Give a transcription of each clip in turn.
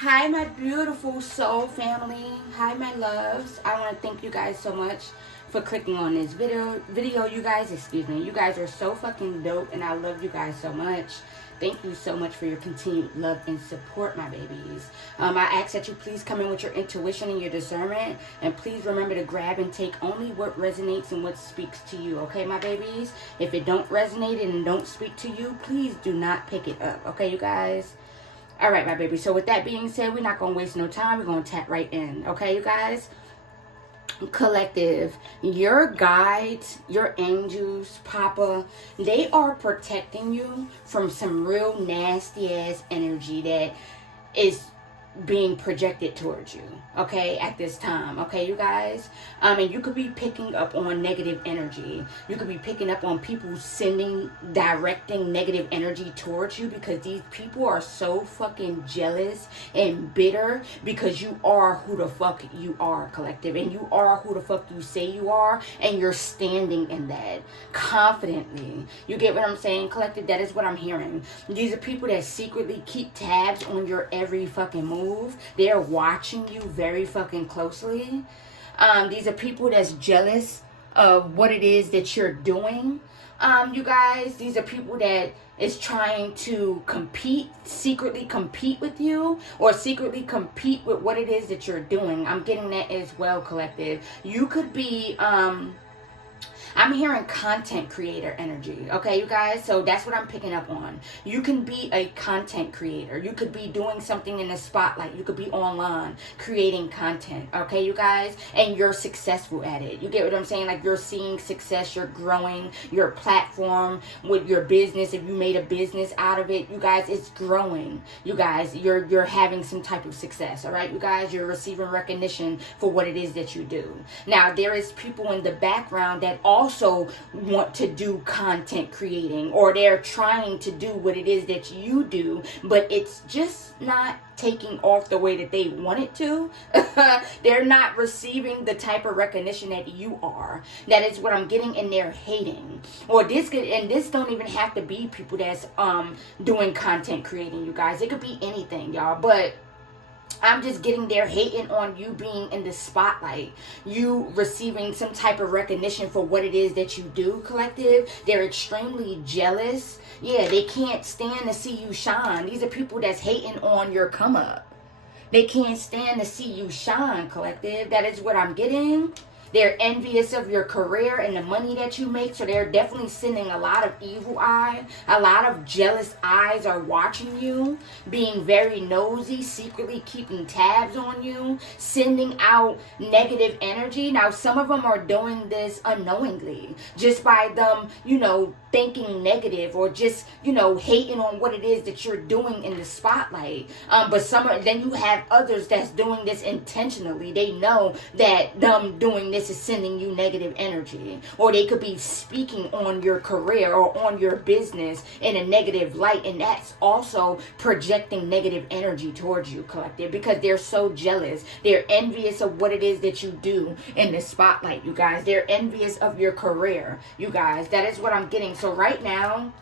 Hi, my beautiful soul family. Hi, my loves. I want to thank you guys so much for clicking on this video. You guys, excuse me. You guys are so fucking dope, and I love you guys so much. Thank you so much for your continued love and support, my babies. I ask that you please come in with your intuition and your discernment, and please remember to grab and take only what resonates and what speaks to you, okay, my babies? If it don't resonate and don't speak to you, please do not pick it up, okay, you guys? All right, my baby. So with that being said, we're not going to waste no time. We're going to tap right in. Okay, you guys? Collective, your guides, your angels, Papa, they are protecting you from some real nasty ass energy that is being projected towards you, okay, at this time, okay, you guys? And you could be picking up on negative energy. You could be picking up on people directing negative energy towards you, because these people are so fucking jealous and bitter because you are who the fuck you are, collective, and you are who the fuck you say you are, and you're standing in that confidently. You get what I'm saying, collective? That is what I'm hearing. These are people that secretly keep tabs on your every fucking move. They're watching you very fucking closely. These are people that's jealous of what it is that you're doing. You guys, these are people that is trying to secretly compete with you, or secretly compete with what it is that you're doing. I'm getting that as well, collective. You could be, I'm hearing content creator energy, okay, you guys? So that's what I'm picking up on. You can be a content creator. You could be doing something in the spotlight. You could be online creating content, okay, you guys? And you're successful at it. You get what I'm saying? Like, you're seeing success. You're growing your platform with your business. If you made a business out of it, you guys, it's growing. You guys, you're having some type of success, all right, you guys? You're receiving recognition for what it is that you do. Now, there is people in the background that also want to do content creating, or they're trying to do what it is that you do, but it's just not taking off the way that they want it to. They're not receiving the type of recognition that you are. That is what I'm getting, and they're hating. Or this don't even have to be people that's doing content creating, you guys. It could be anything, y'all, but I'm just getting there hating on you being in the spotlight. You receiving some type of recognition for what it is that you do, collective. They're extremely jealous. Yeah, they can't stand to see you shine. These are people that's hating on your come up. They can't stand to see you shine, collective. That is what I'm getting. They're envious of your career and the money that you make, so they're definitely sending a lot of evil eye. A lot of jealous eyes are watching you, being very nosy, secretly keeping tabs on you, sending out negative energy. Now, some of them are doing this unknowingly, just by them, thinking negative, or just, hating on what it is that you're doing in the spotlight. But then you have others that's doing this intentionally. They know that them doing this is sending you negative energy, or they could be speaking on your career or on your business in a negative light, and that's also projecting negative energy towards you, collective, because they're so jealous. They're envious of what it is that you do in the spotlight, you guys. They're envious of your career, you guys. That is what I'm getting. So right now,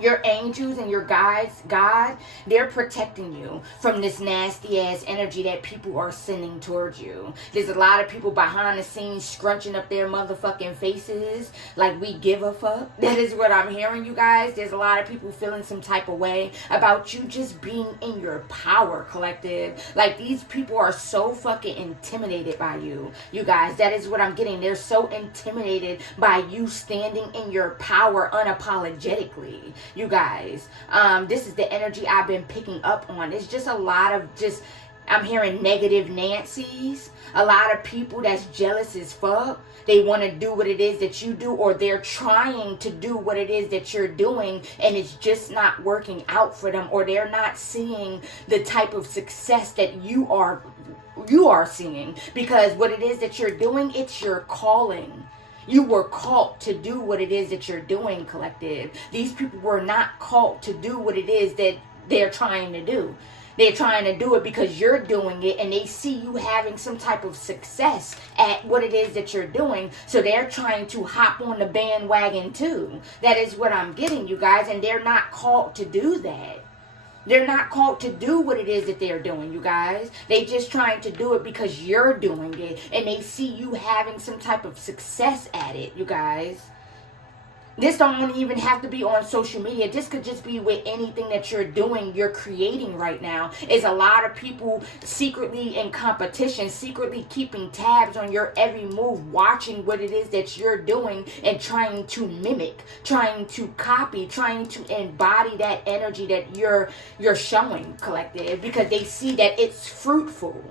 your angels and your guides, God, they're protecting you from this nasty ass energy that people are sending towards you. There's a lot of people behind the scenes scrunching up their motherfucking faces like we give a fuck. That is what I'm hearing, you guys. There's a lot of people feeling some type of way about you just being in your power, collective. Like, these people are so fucking intimidated by you, you guys. That is what I'm getting. They're so intimidated by you standing in your power unapologetically, you guys. This is the energy I've been picking up on. It's just a lot of I'm hearing negative Nancy's. A lot of people that's jealous as fuck. They want to do what it is that you do, or they're trying to do what it is that you're doing, and it's just not working out for them, or they're not seeing the type of success that you are seeing, because what it is that you're doing, it's your calling. You were called to do what it is that you're doing, collective. These people were not called to do what it is that they're trying to do. They're trying to do it because you're doing it, and they see you having some type of success at what it is that you're doing. So they're trying to hop on the bandwagon too. That is what I'm getting, you guys. And they're not called to do that. They're not called to do what it is that they're doing, you guys. They just trying to do it because you're doing it. And they see you having some type of success at it, you guys. This don't even have to be on social media. This could just be with anything that you're doing, you're creating right now. Is a lot of people secretly in competition, secretly keeping tabs on your every move, watching what it is that you're doing and trying to mimic, trying to copy, trying to embody that energy that you're showing, collective, because they see that it's fruitful.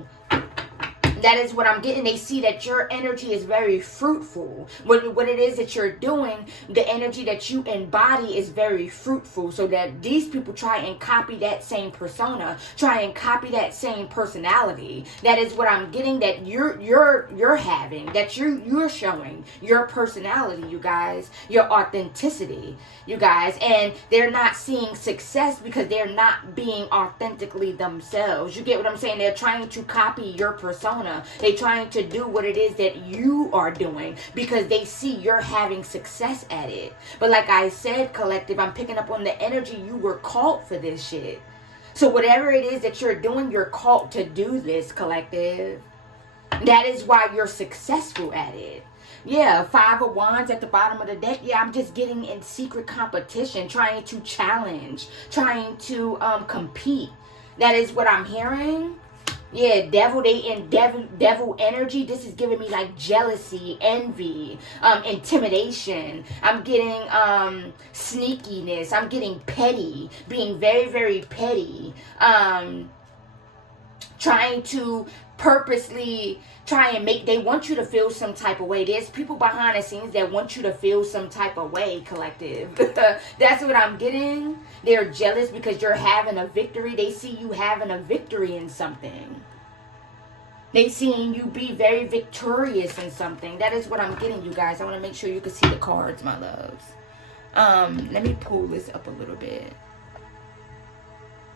That is what I'm getting. They see that your energy is very fruitful. What it is that you're doing, the energy that you embody is very fruitful. So that these people try and copy that same persona, try and copy that same personality. That is what I'm getting. That you're having, that you're showing your personality, you guys, your authenticity, you guys, and they're not seeing success because they're not being authentically themselves. You get what I'm saying? They're trying to copy your persona. They're trying to do what it is that you are doing because they see you're having success at it. But like I said, collective, I'm picking up on the energy. You were called for this shit. So whatever it is that you're doing, you're called to do this, collective. That is why you're successful at it. Yeah, 5 of Wands at the bottom of the deck. Yeah, I'm just getting in secret competition, trying to challenge, trying to compete. That is what I'm hearing. Yeah, devil, they in devil energy. This is giving me like jealousy, envy, intimidation. I'm getting sneakiness. I'm getting petty, being very, very petty. Trying to purposely try and they want you to feel some type of way. There's people behind the scenes that want you to feel some type of way, collective. That's what I'm getting. They're jealous because you're having a victory. They see you having a victory in something. They seeing you be very victorious in something. That is what I'm getting, you guys. I want to make sure you can see the cards, my loves. Let me pull this up a little bit.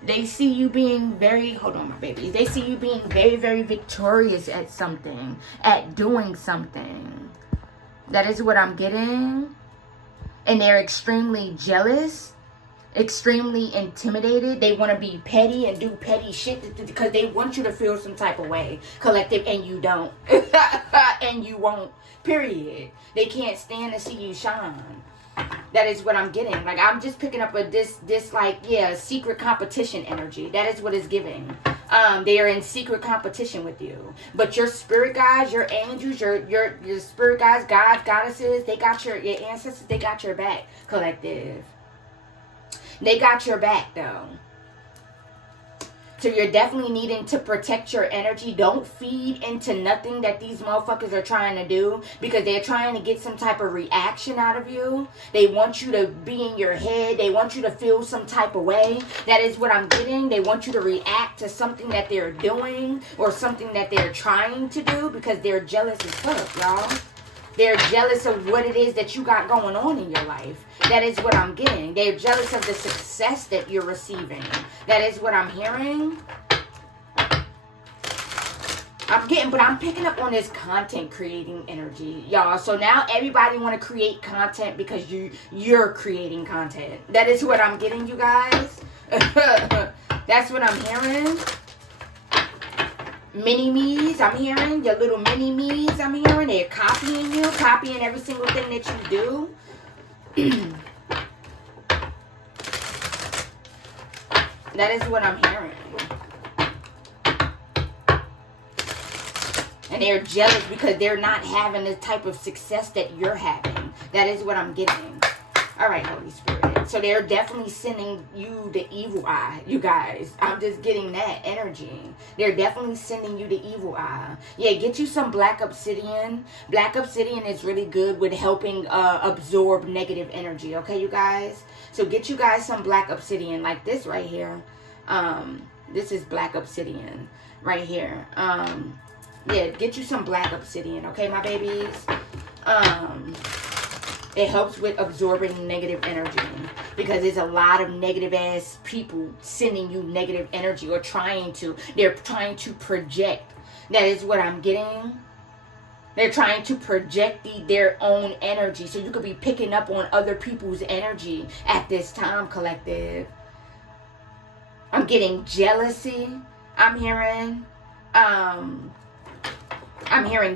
They see you being very, hold on my babies. They see you being very, very victorious at something, at doing something. That is what I'm getting. And they're extremely jealous, extremely intimidated. They want to be petty and do petty shit because they want you to feel some type of way, collective, and you don't. And you won't, period. They can't stand to see you shine. That is what I'm getting. Like, I'm just picking up this like, yeah, secret competition energy. That is what it's giving. They are in secret competition with you. But your spirit guides, your angels, your spirit guides, gods, goddesses, they got your ancestors, they got your back, collective. They got your back, though. So you're definitely needing to protect your energy. Don't feed into nothing that these motherfuckers are trying to do because they're trying to get some type of reaction out of you. They want you to be in your head. They want you to feel some type of way. That is what I'm getting. They want you to react to something that they're doing or something that they're trying to do because they're jealous as fuck, y'all. They're jealous of what it is that you got going on in your life. That is what I'm getting. They're jealous of the success that you're receiving. That is what I'm hearing. But I'm picking up on this content creating energy, y'all. So now everybody want to create content because you're creating content. That is what I'm getting, you guys. That's what I'm hearing. Mini-me's, I'm hearing. Your little mini-me's, I'm hearing. They're copying you, copying every single thing that you do. That is what I'm hearing. And they're jealous because they're not having the type of success that you're having. That is what I'm getting. All right, Holy Spirit. So they're definitely sending you the evil eye, you guys. I'm just getting that energy. They're definitely sending you the evil eye. Yeah, get you some black obsidian. Black obsidian is really good with helping absorb negative energy, okay, you guys? So get you guys some black obsidian like this right here. This is black obsidian right here. Yeah, get you some black obsidian, okay, my babies? It helps with absorbing negative energy because there's a lot of negative ass people sending you negative energy or they're trying to project. That is what I'm getting. They're trying to project their own energy. So you could be picking up on other people's energy at this time, collective. I'm getting jealousy. I'm hearing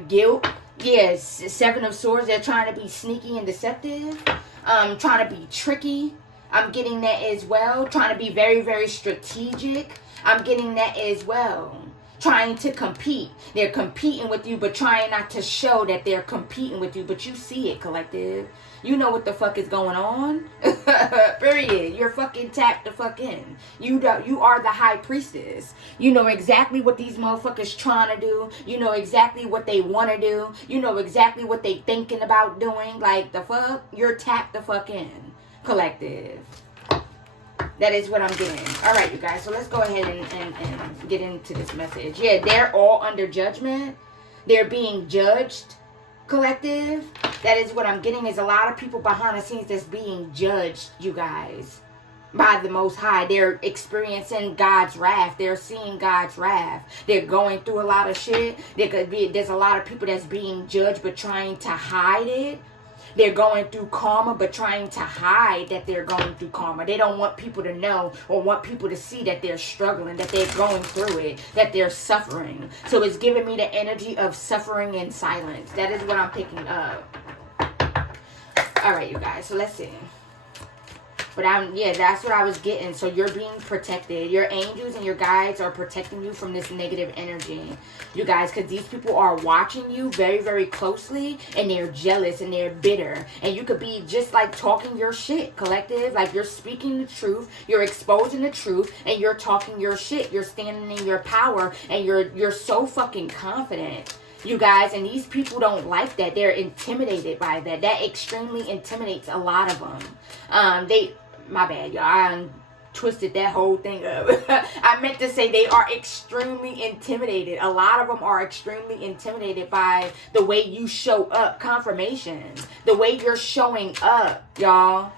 guilt. Yes, Seven of Swords. They're trying to be sneaky and deceptive. Trying to be tricky. I'm getting that as well. Trying to be very, very strategic. I'm getting that as well. Trying to compete. They're competing with you, but trying not to show that they're competing with you. But you see it, collective. You know what the fuck is going on. Period. You're fucking tapped the fuck in. You are the high priestess. You know exactly what these motherfuckers trying to do. You know exactly what they want to do. You know exactly what they thinking about doing. Like, the fuck? You're tapped the fuck in, collective. That is what I'm getting. All right, you guys. So let's go ahead and get into this message. Yeah, they're all under judgment. They're being judged, collective. That is what I'm getting, is a lot of people behind the scenes that's being judged, you guys, by the Most High. They're experiencing God's wrath. They're seeing God's wrath. They're going through a lot of shit. There's a lot of people that's being judged but trying to hide it. They're going through karma, but trying to hide that they're going through karma. They don't want people to know or want people to see that they're struggling, that they're going through it, that they're suffering. So it's giving me the energy of suffering in silence. That is what I'm picking up. All right, you guys. So let's see. But that's what I was getting. So you're being protected. Your angels and your guides are protecting you from this negative energy, you guys, because these people are watching you very, very closely, and they're jealous and they're bitter. And you could be just like talking your shit, collective. Like, you're speaking the truth, you're exposing the truth, and you're talking your shit. You're standing in your power, and you're so fucking confident, you guys. And these people don't like that. They're intimidated by that. That extremely intimidates a lot of them. My bad, y'all. I twisted that whole thing up. I meant to say they are extremely intimidated. A lot of them are extremely intimidated by the way you show up. Confirmation. The way you're showing up, y'all.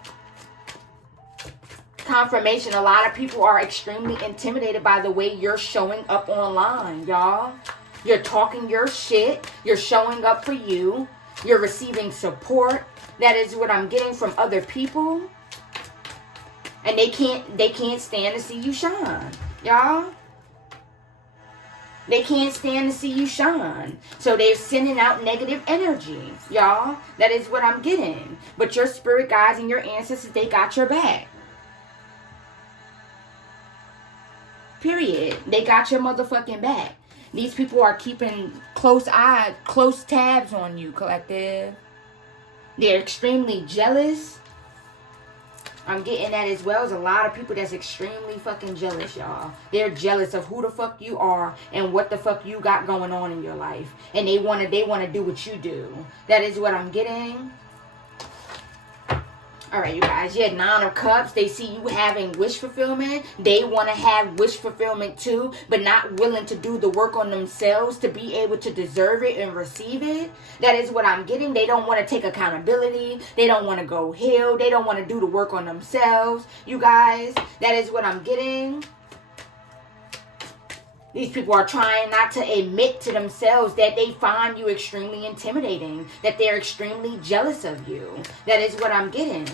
Confirmation. A lot of people are extremely intimidated by the way you're showing up online, y'all. You're talking your shit. You're showing up for you. You're receiving support. That is what I'm getting from other people. And they can't stand to see you shine, y'all. They can't stand to see you shine. So they're sending out negative energy, y'all. That is what I'm getting. But your spirit guides and your ancestors, they got your back. Period. They got your motherfucking back. These people are keeping close tabs on you, collective. They're extremely jealous. I'm getting that as well. As a lot of people that's extremely fucking jealous, y'all. They're jealous of who the fuck you are and what the fuck you got going on in your life. And they wanna do what you do. That is what I'm getting. All right, you guys. Yeah, Nine of Cups. They see you having wish fulfillment. They want to have wish fulfillment too, but not willing to do the work on themselves to be able to deserve it and receive it. That is what I'm getting. They don't want to take accountability. They don't want to go heal. They don't want to do the work on themselves. You guys, that is what I'm getting. These people are trying not to admit to themselves that they find you extremely intimidating, that they're extremely jealous of you. That is what I'm getting.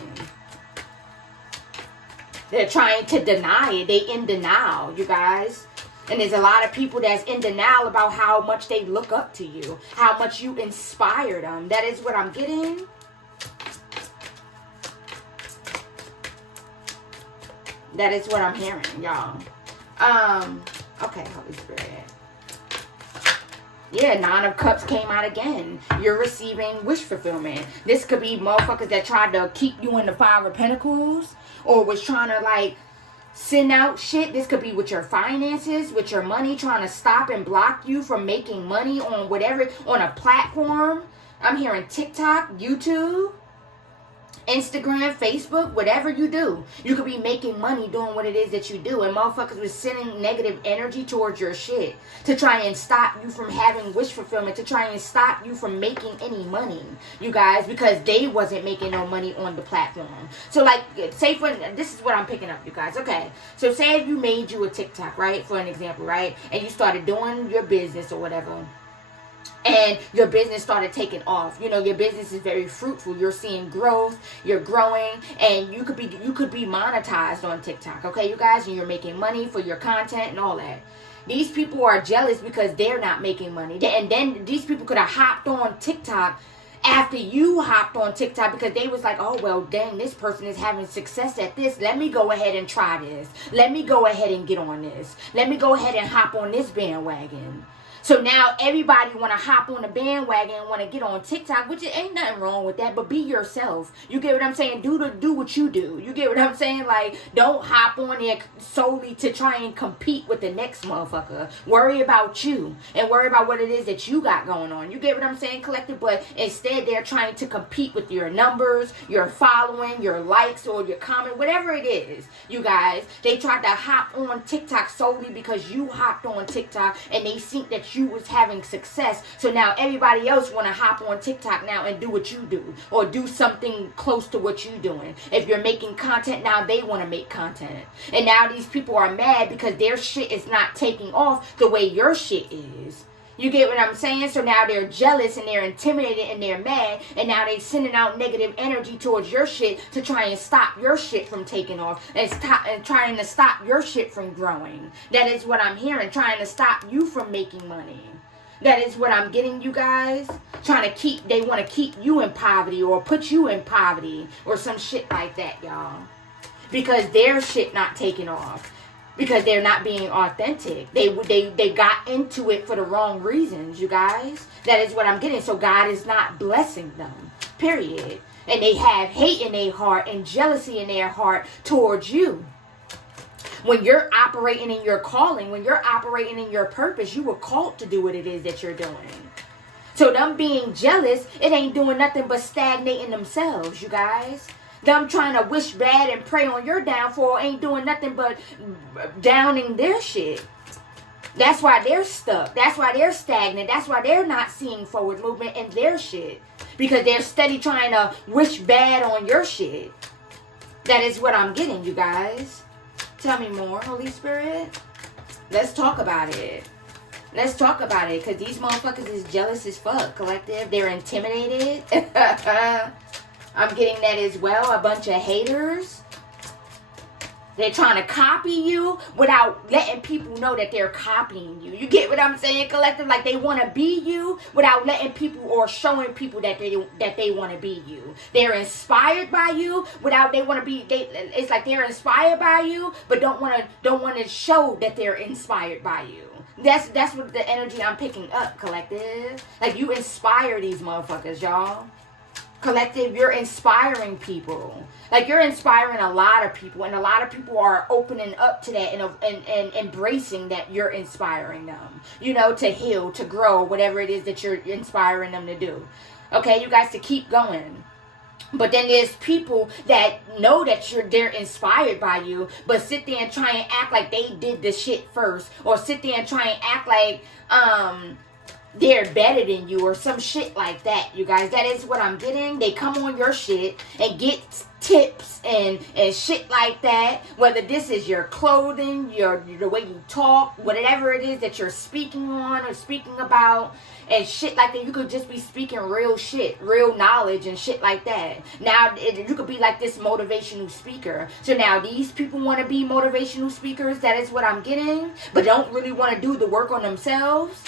They're trying to deny it. They in denial, you guys. And there's a lot of people that's in denial about how much they look up to you, how much you inspire them. That is what I'm getting. That is what I'm hearing, y'all. Okay, Holy Spirit. Yeah, Nine of Cups came out again. You're receiving wish fulfillment. This could be motherfuckers that tried to keep you in the Five of Pentacles, or was trying to like send out shit. This could be with your finances, with your money, trying to stop and block you from making money on whatever, on a platform. I'm hearing TikTok, YouTube, Instagram, Facebook, whatever you do. You could be making money doing what it is that you do. And motherfuckers was sending negative energy towards your shit to try and stop you from having wish fulfillment, to try and stop you from making any money, you guys, because they wasn't making no money on the platform. So like, say for, this is what I'm picking up, you guys. Okay, so say if you made you a TikTok, right, for an example, right, and you started doing your business or whatever, and your business started taking off. You know, your business is very fruitful. You're seeing growth, you're growing, and you could be monetized on TikTok, okay, you guys, and you're making money for your content and all that. These people are jealous because they're not making money. And then these people could have hopped on TikTok after you hopped on TikTok because they was like, oh, well, dang, this person is having success at this. Let me go ahead and try this. Let me go ahead and get on this. Let me go ahead and hop on this bandwagon. So now everybody want to hop on the bandwagon and want to get on TikTok, which ain't nothing wrong with that, but be yourself. You get what I'm saying? Do what you do. You get what I'm saying? Like, don't hop on there solely to try and compete with the next motherfucker. Worry about you and worry about what it is that you got going on. You get what I'm saying, collective? But instead, they're trying to compete with your numbers, your following, your likes, or your comment, whatever it is, you guys. They tried to hop on TikTok solely because you hopped on TikTok and they think that you was having success, so now everybody else want to hop on TikTok now and do what you do, or do something close to what you doing. If you're making content, now they want to make content, and now these people are mad because their shit is not taking off the way your shit is. You get what I'm saying? So now they're jealous and they're intimidated and they're mad, and now they're sending out negative energy towards your shit to try and stop your shit from taking off and trying to stop your shit from growing. That is what I'm hearing, trying to stop you from making money. That is what I'm getting, you guys. They want to keep you in poverty or put you in poverty or some shit like that, y'all. Because their shit not taking off. Because they're not being authentic. They got into it for the wrong reasons, you guys. That is what I'm getting. So God is not blessing them, period. And they have hate in their heart and jealousy in their heart towards you. When you're operating in your calling, when you're operating in your purpose, you were called to do what it is that you're doing. So them being jealous, it ain't doing nothing but stagnating themselves, you guys. Them trying to wish bad and pray on your downfall ain't doing nothing but downing their shit. That's why they're stuck. That's why they're stagnant. That's why they're not seeing forward movement in their shit. Because they're steady trying to wish bad on your shit. That is what I'm getting, you guys. Tell me more, Holy Spirit. Let's talk about it. Let's talk about it. Because these motherfuckers is jealous as fuck, collective. They're intimidated. I'm getting that as well. A bunch of haters. They're trying to copy you without letting people know that they're copying you. You get what I'm saying, collective? Like they want to be you without letting people or showing people that they want to be you. They're inspired by you without they want to be. It's like they're inspired by you, but don't want to show that they're inspired by you. That's what the energy I'm picking up, collective. Like you inspire these motherfuckers, y'all. Collective, you're inspiring people. Like you're inspiring a lot of people, and a lot of people are opening up to that and embracing that you're inspiring them. You know, to heal, to grow, whatever it is that you're inspiring them to do. Okay, you guys, to keep going. But then there's people that know that they're inspired by you, but sit there and try and act like they did the shit first, or sit there and try and act like they're better than you or some shit like that, you guys. That is what I'm getting. They come on your shit and get tips and shit like that. Whether this is your clothing, the way you talk, whatever it is that you're speaking on or speaking about and shit like that. You could just be speaking real shit, real knowledge and shit like that. Now, you could be like this motivational speaker. So now these people want to be motivational speakers. That is what I'm getting. But don't really want to do the work on themselves.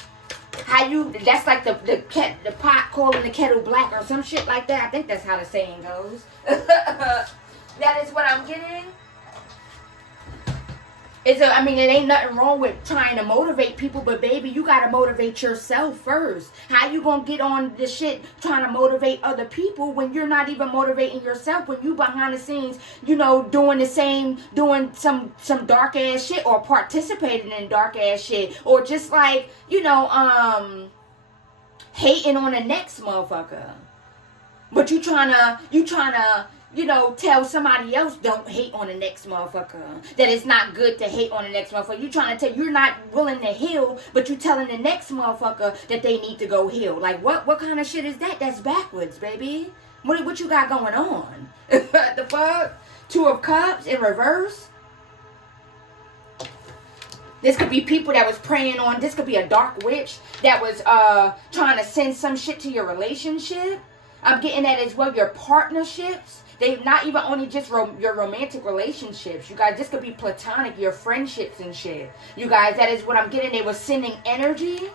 That's like the pot calling the kettle black or some shit like that. I think that's how the saying goes. That is what I'm getting. It ain't nothing wrong with trying to motivate people, but baby, you gotta motivate yourself first. How you gonna get on this shit trying to motivate other people when you're not even motivating yourself, when you behind the scenes, doing some dark ass shit or participating in dark ass shit, or just like, hating on the next motherfucker. But you trying to tell somebody else don't hate on the next motherfucker. That it's not good to hate on the next motherfucker. You trying to tell, you're not willing to heal, but you telling the next motherfucker that they need to go heal. Like what kind of shit is that? That's backwards, baby. What you got going on? The fuck? Two of Cups in reverse? This could be people that was preying on, this could be a dark witch that was trying to send some shit to your relationship. I'm getting that as well, your partnerships. They not even only just your romantic relationships. You guys, this could be platonic, your friendships and shit. You guys, that is what I'm getting. They were sending energy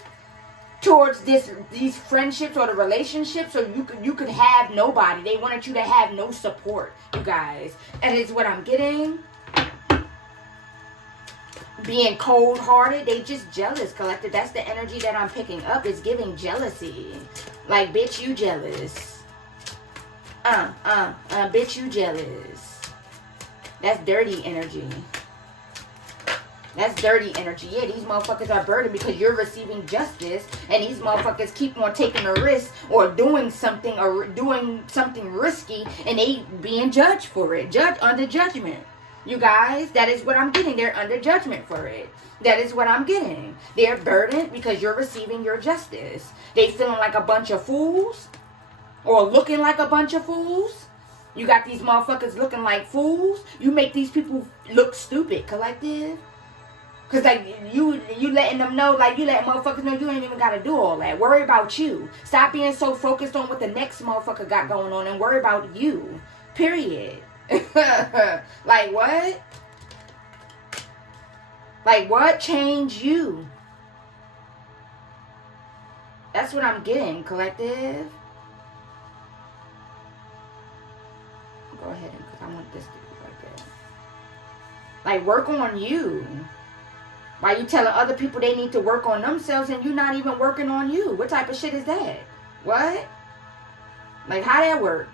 towards these friendships or the relationships, so you could have nobody. They wanted you to have no support, you guys. That is what I'm getting. Being cold-hearted, they just jealous, collective. That's the energy that I'm picking up. It's giving jealousy. Like, bitch, you jealous. Bitch, you jealous. That's dirty energy. That's dirty energy. Yeah, these motherfuckers are burdened because you're receiving justice, and these motherfuckers keep on taking a risk or doing something risky, and they being judged for it. Under judgment. You guys, that is what I'm getting. They're under judgment for it. That is what I'm getting. They're burdened because you're receiving your justice. They feeling like a bunch of fools or looking like a bunch of fools. You got these motherfuckers looking like fools. You make these people look stupid, collective. Because, like, you letting them know, like, you letting motherfuckers know you ain't even got to do all that. Worry about you. Stop being so focused on what the next motherfucker got going on and worry about you. Period. Like, what? Like, what? Change you. That's what I'm getting, collective. Go ahead, because I want this to be like that. Like, work on you. Why you telling other people they need to work on themselves and you not even working on you? What type of shit is that? What? Like, how that work?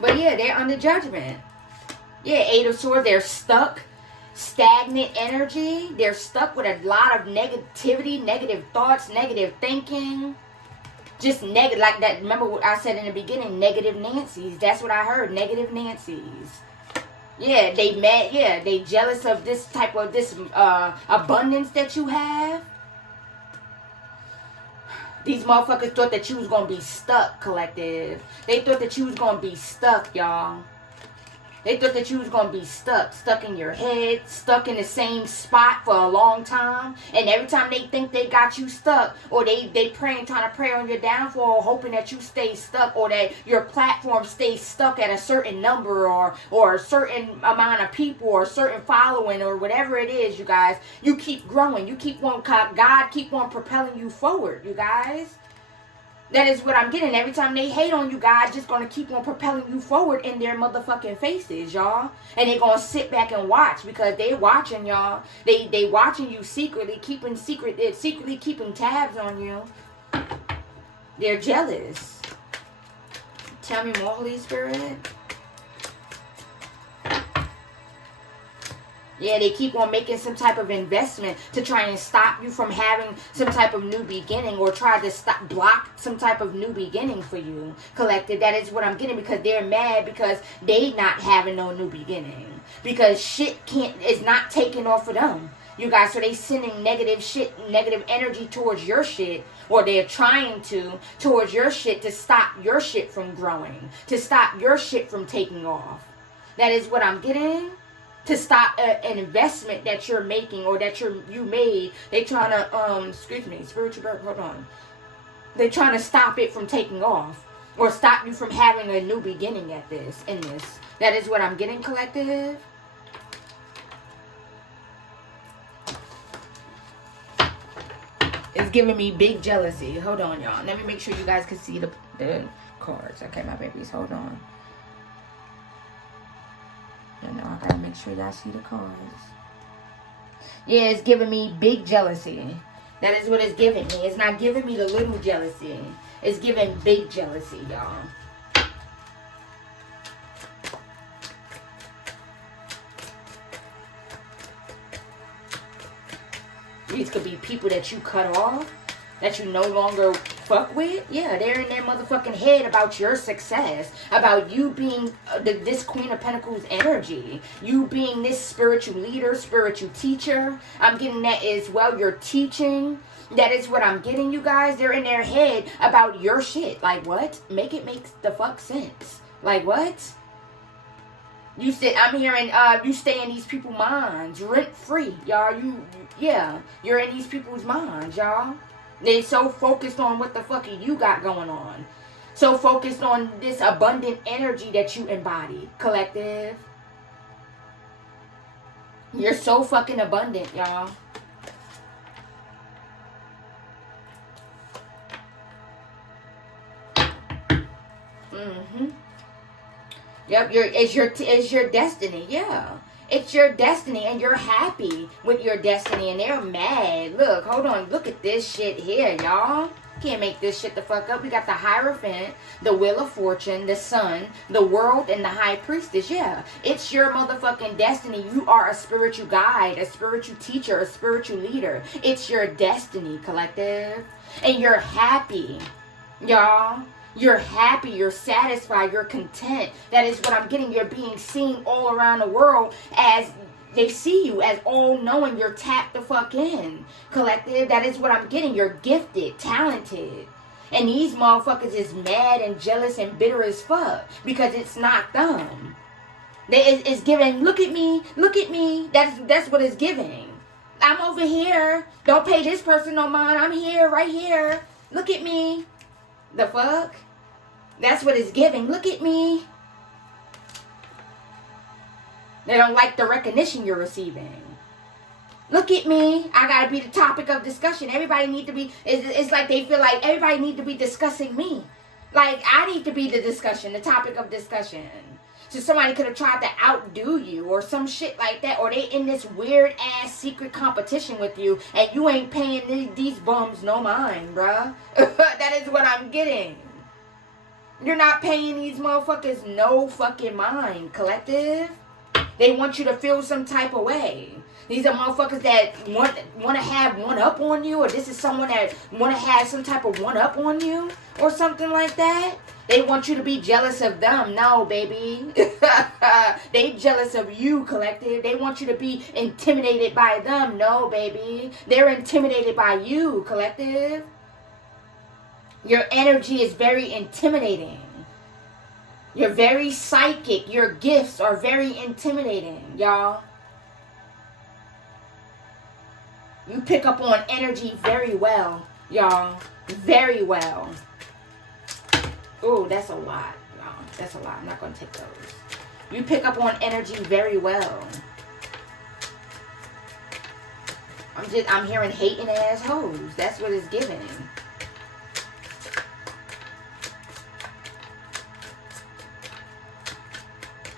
But yeah, they're under judgment. Yeah, Eight of Swords, they're stuck. Stagnant energy. They're stuck with a lot of negativity, negative thoughts, negative thinking. Just negative, like that. Remember what I said in the beginning, negative Nancy's. That's what I heard, negative Nancy's. Yeah, they mad. Yeah, they jealous of this type of abundance that you have. These motherfuckers thought that you was gonna be stuck, collective. They thought that you was gonna be stuck, y'all. They thought that you was going to be stuck in your head, stuck in the same spot for a long time. And every time they think they got you stuck, or they trying to pray on your downfall, hoping that you stay stuck, or that your platform stays stuck at a certain number, or a certain amount of people, or a certain following, or whatever it is, you guys. You keep growing. You keep on, God keep on propelling you forward, you guys. That is what I'm getting. Every time they hate on you, God just going to keep on propelling you forward in their motherfucking faces, y'all. And they're going to sit back and watch because they watching y'all. They watching you secretly, secretly keeping tabs on you. They're jealous. Tell me more, Holy Spirit. Yeah, they keep on making some type of investment to try and stop you from having some type of new beginning, or try to block some type of new beginning for you, collective. That is what I'm getting, because they're mad because they not having no new beginning, because shit is not taking off of them, you guys. So they sending negative energy towards your shit, or they're trying towards your shit to stop your shit from growing, to stop your shit from taking off. That is what I'm getting. To stop an investment that you're making, or that you made. They trying to, spiritual birth, hold on. They trying to stop it from taking off, or stop you from having a new beginning in this. That is what I'm getting, collective. It's giving me big jealousy. Hold on, y'all. Let me make sure you guys can see the cards. Okay, my babies, hold on. I gotta make sure y'all see the cards. Yeah, it's giving me big jealousy. That is what it's giving me. It's not giving me the little jealousy. It's giving big jealousy, y'all. These could be people that you cut off, that you no longer fuck with. Yeah, they're in their motherfucking head about your success, about you being this Queen of Pentacles energy, you being this spiritual leader, spiritual teacher. I'm getting that as well. You're teaching. That is what I'm getting, you guys. They're in their head about your shit. Like, what? Make it make the fuck sense. Like, what? I'm hearing you stay in these people's minds rent free, y'all. Yeah, you're in these people's minds, y'all. They so focused on what the fuck you got going on. So focused on this abundant energy that you embody, collective. You're so fucking abundant, y'all. Yep, it's your destiny, yeah. It's your destiny, and you're happy with your destiny, and they're mad. Look, hold on, look at this shit here, y'all. Can't make this shit the fuck up. We got the Hierophant, the Wheel of Fortune, the Sun, the World, and the High Priestess. Yeah, it's your motherfucking destiny. You are a spiritual guide, a spiritual teacher, a spiritual leader. It's your destiny, collective. And you're happy, y'all. You're happy, you're satisfied, you're content. That is what I'm getting. You're being seen all around the world as they see you, as all knowing. You're tapped the fuck in, collective. That is what I'm getting. You're gifted, talented. And these motherfuckers is mad and jealous and bitter as fuck because it's not them. It's giving, look at me, look at me. That's what it's giving. I'm over here. Don't pay this person no mind. I'm here, right here. Look at me. The fuck? That's what it's giving. Look at me. They don't like the recognition you're receiving. Look at me. I gotta be the topic of discussion. Everybody need to be, it's like they feel like everybody need to be discussing me. Like I need to be the discussion, the topic of discussion. So somebody could have tried to outdo you or some shit like that. Or they in this weird ass secret competition with you and you ain't paying these bums no mind, bruh. That is what I'm getting. You're not paying these motherfuckers no fucking mind, collective. They want you to feel some type of way. These are motherfuckers that want to have one up on you, or this is someone that want to have some type of one up on you, or something like that. They want you to be jealous of them. No, baby. They jealous of you, collective. They want you to be intimidated by them. No, baby. They're intimidated by you, collective. Your energy is very intimidating. You're very psychic. Your gifts are very intimidating, y'all. You pick up on energy very well, y'all. Very well. Ooh, that's a lot, y'all. That's a lot. I'm not going to take those. You pick up on energy very well. I'm hearing hating ass hoes. That's what it's giving.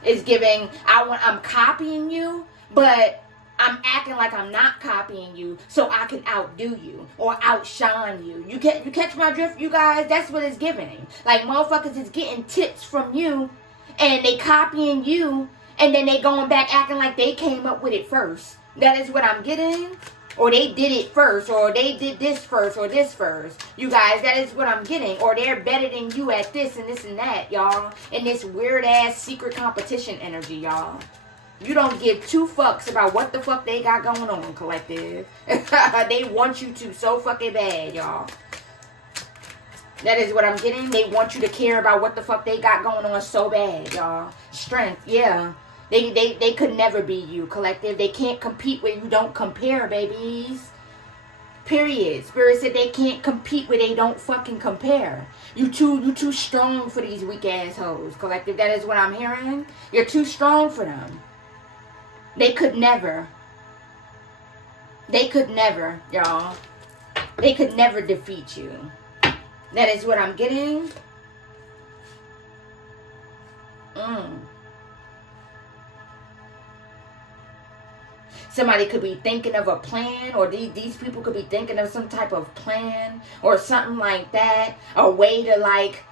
It's giving, I'm copying you, but I'm acting like I'm not copying you so I can outdo you or outshine you. You catch my drift, you guys? That's what it's giving. Like, motherfuckers is getting tips from you and they copying you and then they going back acting like they came up with it first. That is what I'm getting. Or they did it first, or they did this first, or this first. You guys, that is what I'm getting. Or they're better than you at this and this and that, y'all. In this weird-ass secret competition energy, y'all. You don't give two fucks about what the fuck they got going on, collective. They want you to so fucking bad, y'all. That is what I'm getting. They want you to care about what the fuck they got going on so bad, y'all. Strength, yeah. They could never be you, collective. They can't compete where you don't compare, babies. Period. Spirit said they can't compete where they don't fucking compare. You too strong for these weak assholes, collective. That is what I'm hearing. You're too strong for them. They could never. They could never, y'all. They could never defeat you. That is what I'm getting. Somebody could be thinking of a plan, or these people could be thinking of some type of plan or something like that. A way to, like,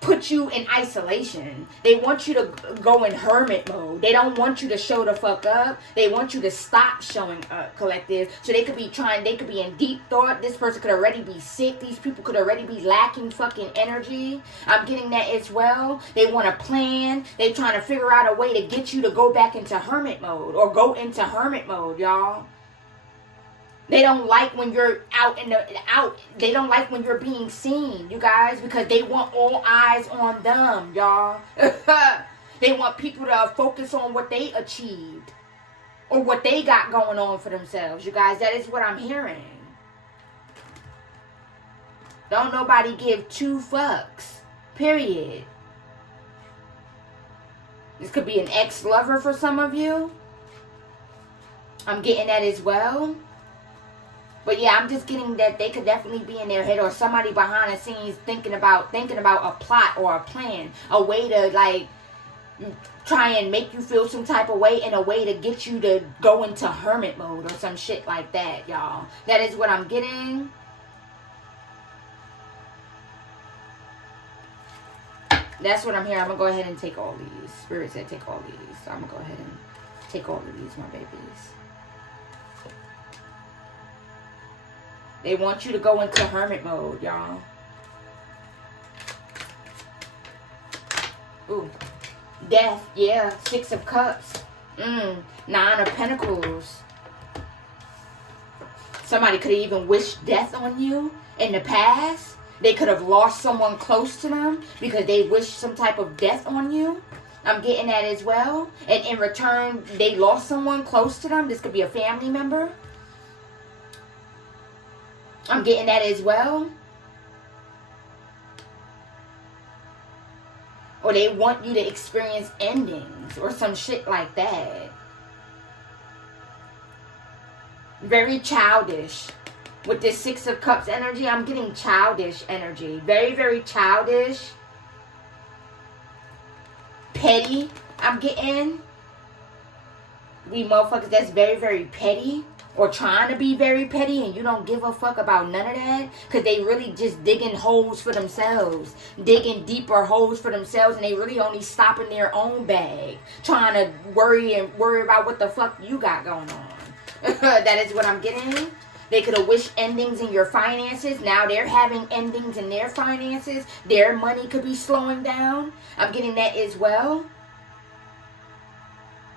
put you in isolation. They want you to go in hermit mode. They don't want you to show the fuck up. They want you to stop showing up, collective. So they could be in deep thought. This person could already be sick. These people could already be lacking fucking energy. I'm getting that as well. They want to plan. They trying to figure out a way to get you to go back into hermit mode or go into hermit mode, y'all. They don't like when you're out. They don't like when you're being seen, you guys, because they want all eyes on them, y'all. They want people to focus on what they achieved or what they got going on for themselves. You guys, that is what I'm hearing. Don't nobody give 2 fucks. Period. This could be an ex-lover for some of you. I'm getting that as well. But yeah, I'm just getting that they could definitely be in their head, or somebody behind the scenes thinking about a plot or a plan, a way to like try and make you feel some type of way, in a way to get you to go into hermit mode or some shit like that, y'all. That is what I'm getting. That's what I'm hearing. I'm going to go ahead and take all these. Spirit said take all these. So I'm going to go ahead and take all of these, my babies. They want you to go into hermit mode, y'all. Ooh. Death, yeah. 6 of Cups. 9 of Pentacles. Somebody could have even wished death on you in the past. They could have lost someone close to them because they wished some type of death on you. I'm getting that as well. And in return, they lost someone close to them. This could be a family member. I'm getting that as well. Or they want you to experience endings or some shit like that. Very childish. With this 6 of Cups energy, I'm getting childish energy. Very, very childish. Petty, I'm getting. We motherfuckers that's very, very petty. Or trying to be very petty, and you don't give a fuck about none of that. Because they really just digging holes for themselves. Digging deeper holes for themselves. And they really only stop in their own bag. Trying to worry about what the fuck you got going on. That is what I'm getting. They could have wished endings in your finances. Now they're having endings in their finances. Their money could be slowing down. I'm getting that as well.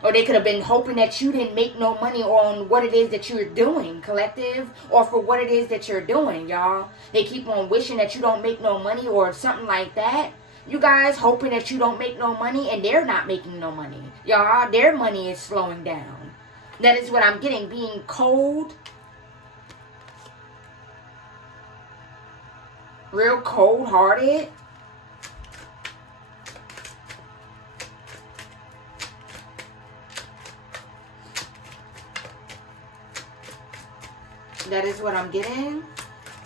Or they could have been hoping that you didn't make no money on what it is that you're doing, collective. Or for what it is that you're doing, y'all. They keep on wishing that you don't make no money or something like that. You guys hoping that you don't make no money, and they're not making no money. Y'all, their money is slowing down. That is what I'm getting. Being cold. Real cold-hearted. That is what I'm getting.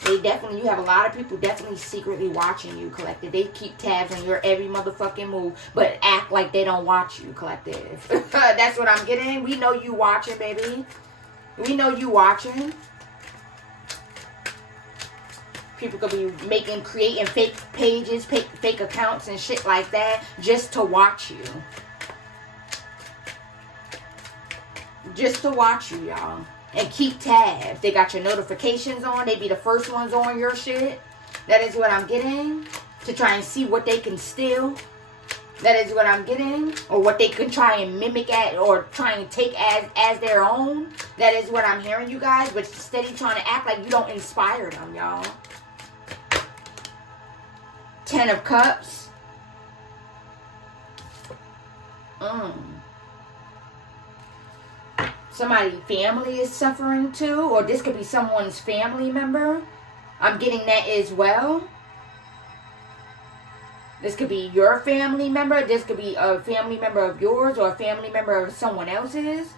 You have a lot of people definitely secretly watching you, collective. They keep tabs on your every motherfucking move, but act like they don't watch you, collective. That's what I'm getting. We know you watching, baby. We know you watching. People could be creating fake pages, fake accounts and shit like that just to watch you. Just to watch you, y'all. And keep tabs. They got your notifications on. They be the first ones on your shit. That is what I'm getting. To try and see what they can steal. That is what I'm getting. Or what they can try and mimic at or try and take as their own. That is what I'm hearing, you guys. But steady trying to act like you don't inspire them, y'all. 10 of Cups. Somebody's family is suffering too. Or this could be someone's family member. I'm getting that as well. This could be your family member. This could be a family member of yours or a family member of someone else's.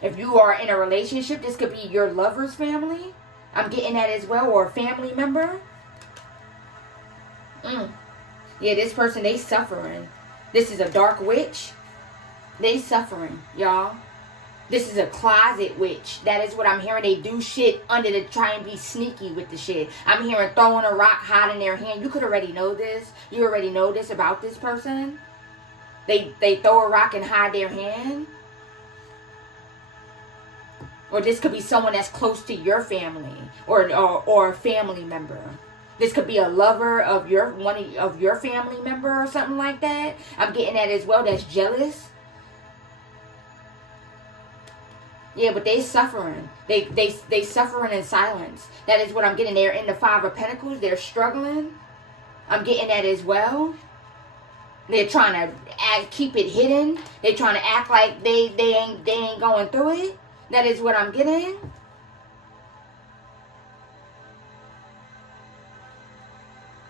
If you are in a relationship, this could be your lover's family. I'm getting that as well. Or a family member. Yeah, this person, they suffering. This is a dark witch. They suffering, y'all. This is a closet witch. That is what I'm hearing. They do shit under to try and be sneaky with the shit. I'm hearing throwing a rock, hiding their hand. You could already know this. You already know this about this person. They throw a rock and hide their hand. Or this could be someone that's close to your family or a family member. This could be a lover of one of your family member or something like that. I'm getting that as well. That's jealous. Yeah, but they suffering. They suffering in silence. That is what I'm getting. They're in the 5 of Pentacles. They're struggling. I'm getting that as well. They're trying to keep it hidden. They're trying to act like they ain't going through it. That is what I'm getting.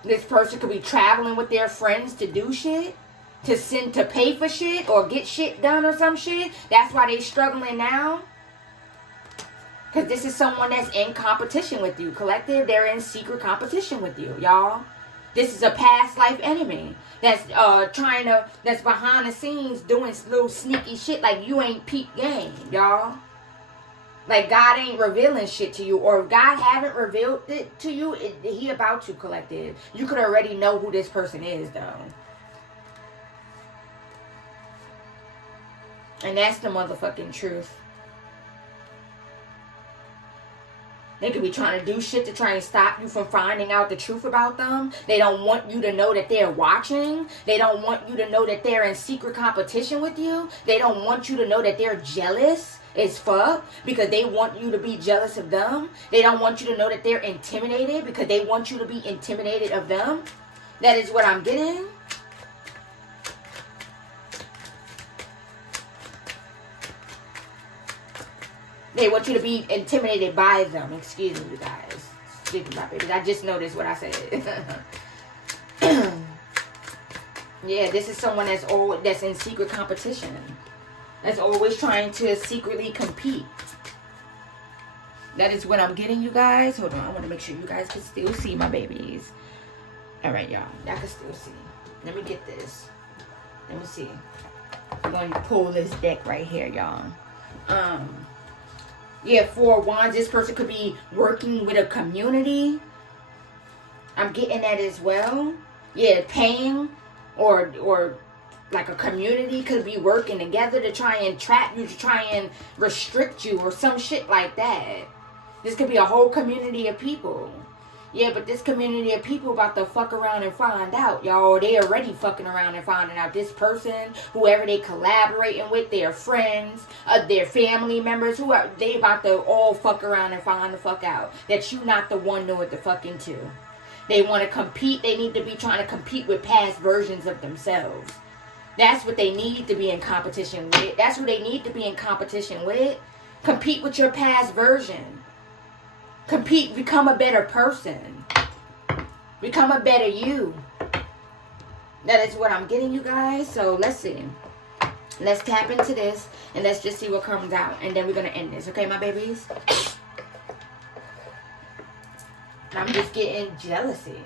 This person could be traveling with their friends to do shit, to pay for shit or get shit done or some shit. That's why they struggling now. Because this is someone that's in competition with you. Collective, they're in secret competition with you, y'all. This is a past life enemy that's that's behind the scenes doing little sneaky shit like you ain't peep game, y'all. Like God ain't revealing shit to you, or if God haven't revealed it to you, he about to, collective. You could already know who this person is, though. And that's the motherfucking truth. They could be trying to do shit to try and stop you from finding out the truth about them. They don't want you to know that they're watching. They don't want you to know that they're in secret competition with you. They don't want you to know that they're jealous as fuck because they want you to be jealous of them. They don't want you to know that they're intimidated because they want you to be intimidated of them. That is what I'm getting. They want you to be intimidated by them. Excuse me, you guys. Excuse me, my baby. I just noticed what I said. Yeah, this is someone that's in secret competition. That's always trying to secretly compete. That is what I'm getting, you guys. Hold on. I want to make sure you guys can still see my babies. All right, y'all. Y'all can still see. Let me get this. Let me see. I'm going to pull this deck right here, y'all. Yeah, 4 of Wands. This person could be working with a community. I'm getting that as well. Yeah, paying or like a community could be working together to try and trap you, to try and restrict you or some shit like that. This could be a whole community of people. Yeah, but this community of people about to fuck around and find out, y'all. They already fucking around and finding out. This person, whoever they collaborating with, their friends, their family members, whoever, they about to all fuck around and find the fuck out that you not the one know what the fuck into. They want to compete. They need to be trying to compete with past versions of themselves. That's what they need to be in competition with. That's what they need to be in competition with. Compete with your past version. Compete, become a better person. Become a better you. That is what I'm getting, you guys. So let's see. Let's tap into this and let's just see what comes out. And then we're going to end this. Okay, my babies? I'm just getting jealousy.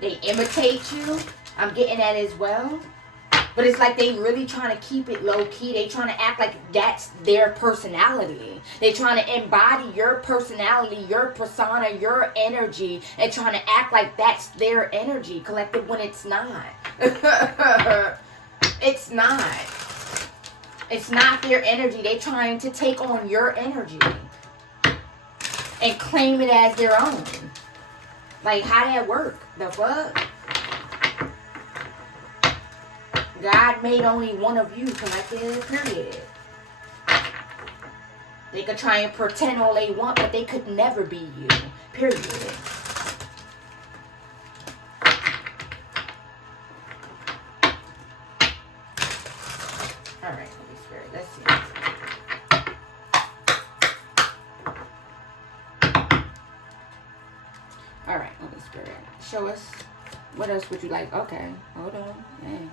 They imitate you. I'm getting that as well. But it's like they really trying to keep it low key. They trying to act like that's their personality. They trying to embody your personality, your persona, your energy, and trying to act like that's their energy, collective, when it's not. It's not. It's not their energy. They trying to take on your energy and claim it as their own. Like, how that work? The fuck? God made only one of you, collective, period. They could try and pretend all they want, but they could never be you, period. All right, Holy Spirit, let's see. All right, Holy Spirit, show us. What else would you like? Okay, hold on. Man.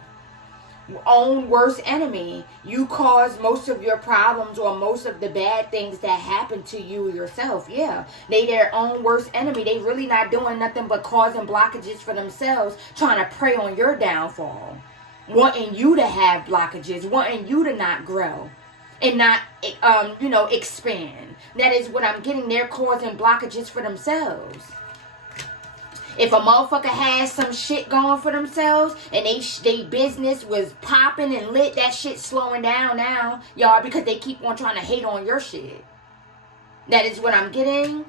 Own worst enemy. You cause most of your problems or most of the bad things that happen to you yourself. Yeah, they their own worst enemy. They really not doing nothing but causing blockages for themselves, trying to prey on your downfall, wanting you to have blockages, wanting you to not grow and not expand. That is what I'm getting. They're causing blockages for themselves. If a motherfucker has some shit going for themselves and they business was popping and lit, that shit slowing down now, y'all, because they keep on trying to hate on your shit. That is what I'm getting.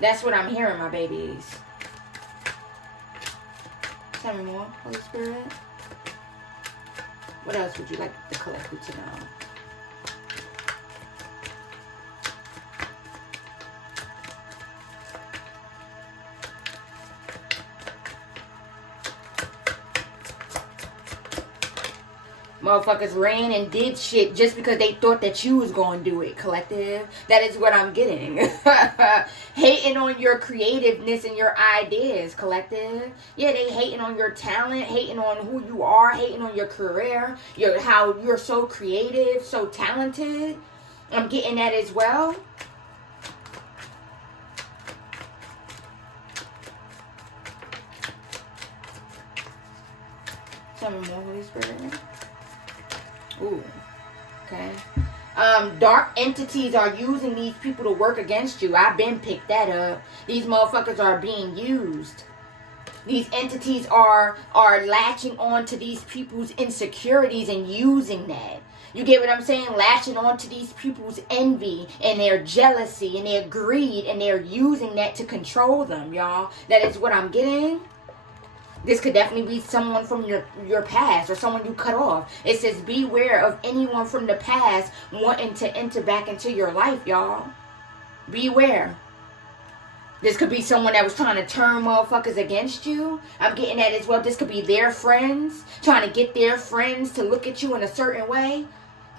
That's what I'm hearing, my babies. Tell me more, Holy Spirit. What else would you like the collective to know? Motherfuckers ran and did shit just because they thought that you was going to do it, collective. That is what I'm getting. Hating on your creativeness and your ideas, collective. Yeah, they hating on your talent, hating on who you are, hating on your career, how you're so creative, so talented. I'm getting that as well. Some more Holy Spirit. Ooh. Okay. Dark entities are using these people to work against you. I've been picked that up. These motherfuckers are being used. These entities are latching on to these people's insecurities and using that. You get what I'm saying? Latching on to these people's envy and their jealousy and their greed, and they're using that to control them, y'all. That is what I'm getting. This could definitely be someone from your past or someone you cut off. It says beware of anyone from the past wanting to enter back into your life, y'all. Beware. This could be someone that was trying to turn motherfuckers against you. I'm getting that as well. This could be their friends, trying to get their friends to look at you in a certain way.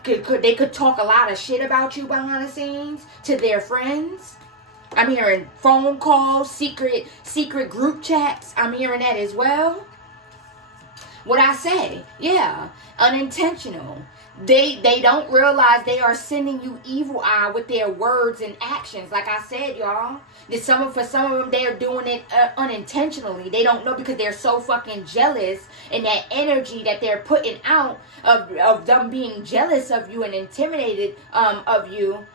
They could talk a lot of shit about you behind the scenes to their friends. I'm hearing phone calls, secret group chats. I'm hearing that as well. What I say, yeah, unintentional. They don't realize they are sending you evil eye with their words and actions. Like I said, y'all, for some of them, they are doing it unintentionally. They don't know because they're so fucking jealous, and that energy that they're putting out of them being jealous of you and intimidated of you.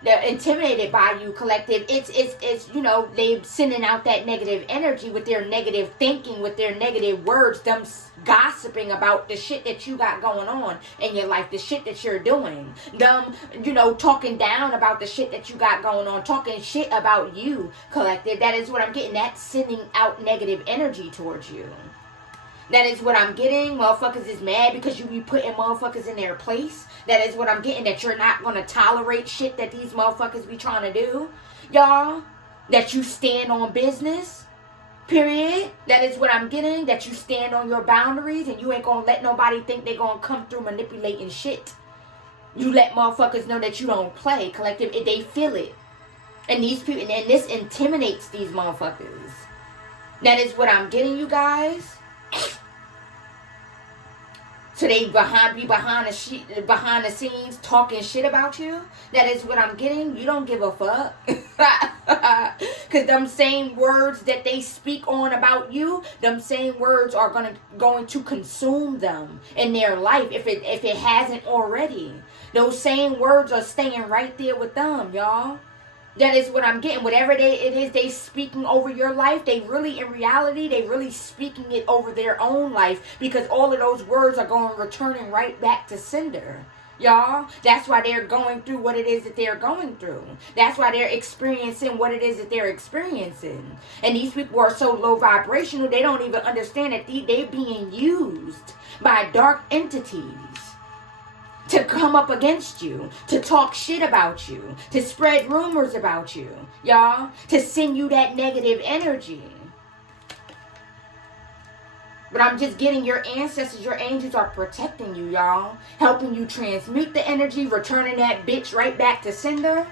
They're intimidated by you, collective. It's you know, they're sending out that negative energy with their negative thinking, with their negative words, them gossiping about the shit that you got going on in your life, the shit that you're doing. Them, you know, talking down about the shit that you got going on, talking shit about you, collective. That is what I'm getting. That's sending out negative energy towards you. That is what I'm getting. Motherfuckers is mad because you be putting motherfuckers in their place. That is what I'm getting. That you're not going to tolerate shit that these motherfuckers be trying to do. Y'all. That you stand on business. Period. That is what I'm getting. That you stand on your boundaries. And you ain't going to let nobody think they going to come through manipulating shit. You let motherfuckers know that you don't play. Collective. They feel it. And these people. And this intimidates these motherfuckers. That is what I'm getting, you guys. So they be behind the scenes talking shit about you. That is what I'm getting. You don't give a fuck. Because them same words that they speak on about you, them same words are going to consume them in their life if it hasn't already. Those same words are staying right there with them, y'all. That is what I'm getting. Whatever it is they speaking over your life, they really, in reality, they really speaking it over their own life, because all of those words are returning right back to sender. Y'all, that's why they're going through what it is that they're going through. That's why they're experiencing what it is that they're experiencing. And these people are so low vibrational, they don't even understand that they're being used by dark entities to come up against you, to talk shit about you, to spread rumors about you, y'all, to send you that negative energy. But I'm just getting your ancestors, your angels are protecting you, y'all, helping you transmute the energy, returning that bitch right back to sender,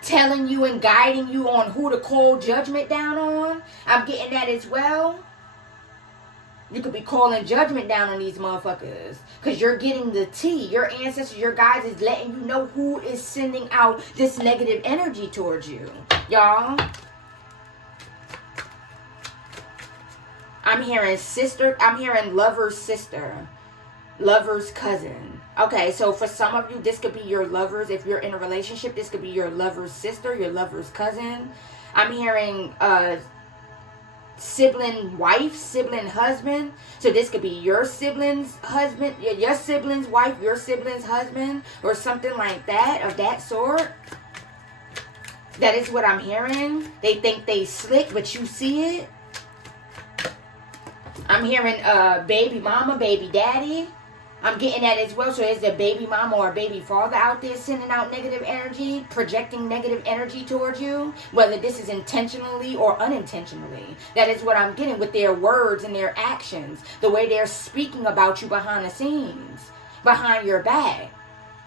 telling you and guiding you on who to call judgment down on. I'm getting that as well. You could be calling judgment down on these motherfuckers, because you're getting the tea. Your ancestors, your guides is letting you know who is sending out this negative energy towards you. Y'all. I'm hearing sister. I'm hearing lover's sister. Lover's cousin. Okay, so for some of you, this could be your lovers. If you're in a relationship, this could be your lover's sister, your lover's cousin. I'm hearing sibling wife, sibling husband. So this could be your sibling's husband, your sibling's wife, your sibling's husband, or something like that, of that sort. That is what I'm hearing. They think they slick, but you see it. I'm hearing baby mama, baby daddy. I'm getting that as well. So is a baby mama or a baby father out there sending out negative energy, projecting negative energy towards you, whether this is intentionally or unintentionally. That is what I'm getting with their words and their actions, the way they're speaking about you behind the scenes, behind your back.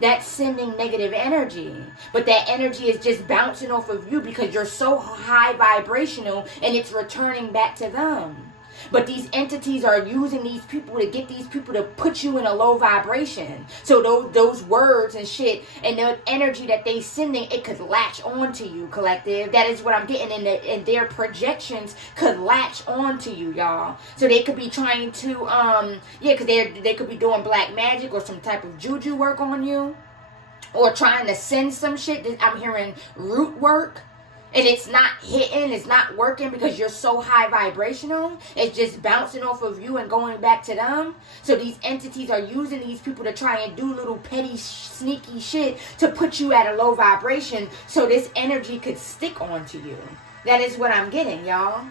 That's sending negative energy. But that energy is just bouncing off of you because you're so high vibrational and it's returning back to them. But these entities are using these people to get these people to put you in a low vibration. So those words and shit and the energy that they sending, it could latch onto you, collective. That is what I'm getting. And their projections could latch onto you, y'all. So they could be trying to, because they could be doing black magic or some type of juju work on you. Or trying to send some shit. I'm hearing root work. And it's not hitting, it's not working because you're so high vibrational. It's just bouncing off of you and going back to them. So these entities are using these people to try and do little petty, sneaky shit to put you at a low vibration so this energy could stick onto you. That is what I'm getting, y'all.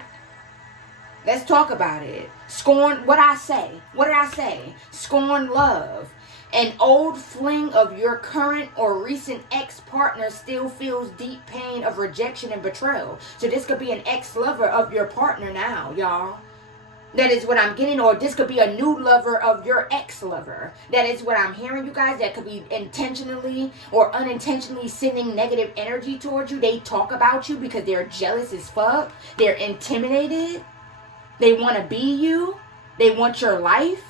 Let's talk about it. Scorn, what I say? What did I say? Scorn love. An old fling of your current or recent ex-partner still feels deep pain of rejection and betrayal. So this could be an ex-lover of your partner now, y'all. That is what I'm getting. Or this could be a new lover of your ex-lover. That is what I'm hearing, you guys. That could be intentionally or unintentionally sending negative energy towards you. They talk about you because they're jealous as fuck. They're intimidated. They want to be you. They want your life.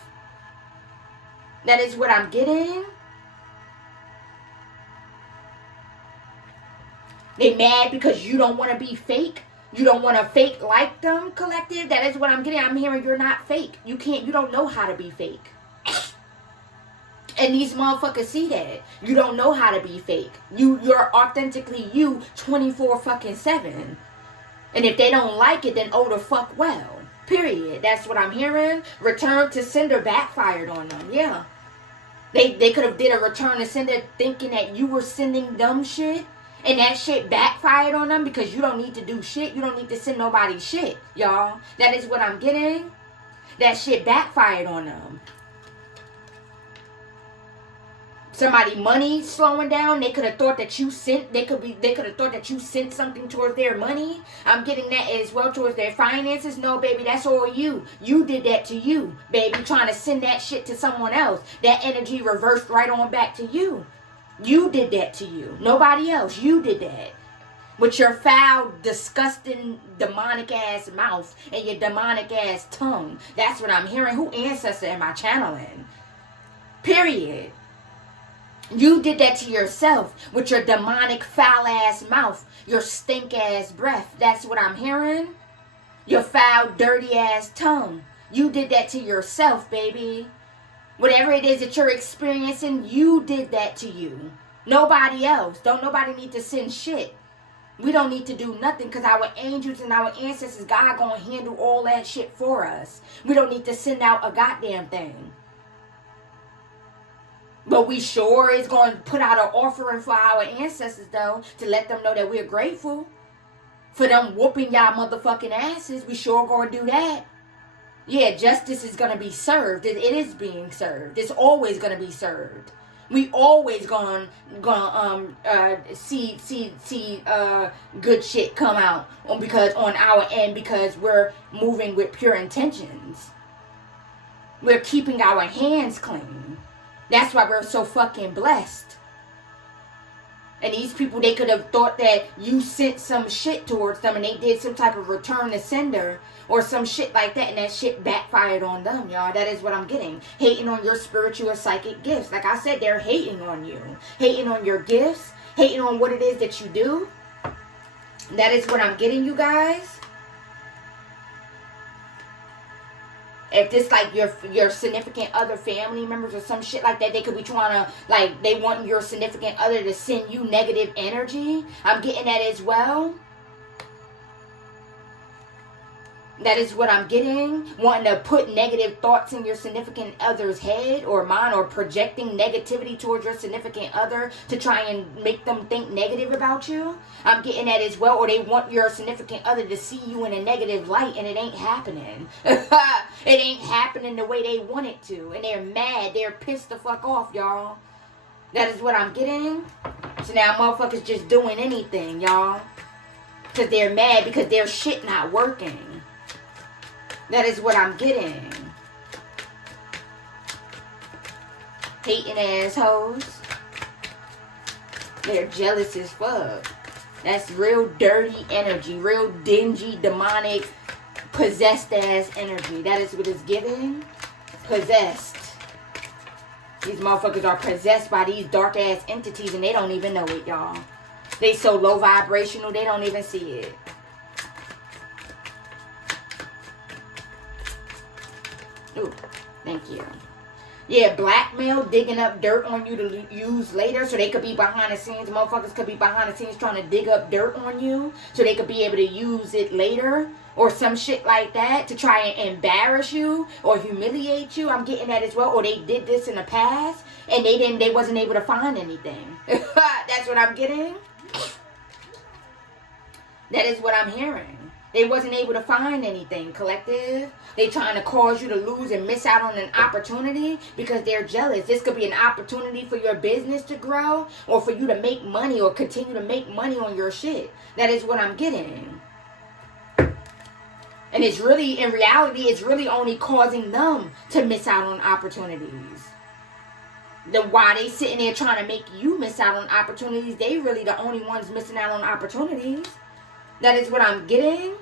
That is what I'm getting. They mad because you don't want to be fake. You don't want to fake like them, collective. That is what I'm getting. I'm hearing you're not fake. You don't know how to be fake. And these motherfuckers see that. You don't know how to be fake. You're authentically you 24/7. And if they don't like it, then oh the fuck well. Period. That's what I'm hearing. Return to sender backfired on them. Yeah. They could have did a return to sender thinking that you were sending them shit. And that shit backfired on them because you don't need to do shit. You don't need to send nobody shit, y'all. That is what I'm getting. That shit backfired on them. Somebody money slowing down, they could have thought that you sent, they could have thought that you sent something towards their money. I'm getting that as well towards their finances. No, baby, that's all you. You did that to you, baby, trying to send that shit to someone else. That energy reversed right on back to you. You did that to you. Nobody else. You did that. With your foul, disgusting, demonic ass mouth and your demonic ass tongue. That's what I'm hearing. Who ancestor am I channeling? Period. You did that to yourself with your demonic foul ass mouth, your stink ass breath. That's what I'm hearing. Your foul, dirty ass tongue. You did that to yourself, baby. Whatever it is that you're experiencing, you did that to you. Nobody else. Don't nobody need to send shit. We don't need to do nothing because our angels and our ancestors, God gonna handle all that shit for us. We don't need to send out a goddamn thing. But we sure is going to put out an offering for our ancestors, though, to let them know that we're grateful for them whooping y'all motherfucking asses. We sure going to do that. Yeah, justice is going to be served. It is being served. It's always going to be served. We always going see good shit come out on our end because we're moving with pure intentions. We're keeping our hands clean. That's why we're so fucking blessed. And these people, they could have thought that you sent some shit towards them and they did some type of return to sender or some shit like that, and that shit backfired on them, y'all. That is what I'm getting. Hating on your spiritual or psychic gifts. Like I said, they're hating on you. Hating on your gifts. Hating on what it is that you do. That is what I'm getting, you guys. If this like your significant other family members or some shit like that, they could be trying to, like, they want your significant other to send you negative energy. I'm getting that as well. That is what I'm getting. Wanting to put negative thoughts in your significant other's head or mine, or projecting negativity towards your significant other to try and make them think negative about you. I'm getting that as well. Or they want your significant other to see you in a negative light, and it ain't happening. It ain't happening the way they want it to. And they're mad. They're pissed the fuck off, y'all. That is what I'm getting. So now motherfuckers just doing anything, y'all. Because they're mad because their shit not working. That is what I'm getting. Hating assholes. They're jealous as fuck. That's real dirty energy. Real dingy, demonic, possessed ass energy. That is what it's giving. Possessed. These motherfuckers are possessed by these dark ass entities and they don't even know it, y'all. They so low vibrational, they don't even see it. Ooh, thank you. Yeah, blackmail, digging up dirt on you to use later, so they could be behind the scenes. Motherfuckers could be behind the scenes trying to dig up dirt on you so they could be able to use it later, or some shit like that to try and embarrass you or humiliate you. I'm getting that as well. Or they did this in the past and they wasn't able to find anything. That's what I'm getting. That is what I'm hearing. They wasn't able to find anything, collective. They trying to cause you to lose and miss out on an opportunity because they're jealous. This could be an opportunity for your business to grow or for you to make money or continue to make money on your shit. That is what I'm getting. And it's really, in reality, it's really only causing them to miss out on opportunities. Why they sitting there trying to make you miss out on opportunities, they really the only ones missing out on opportunities. That is what I'm getting.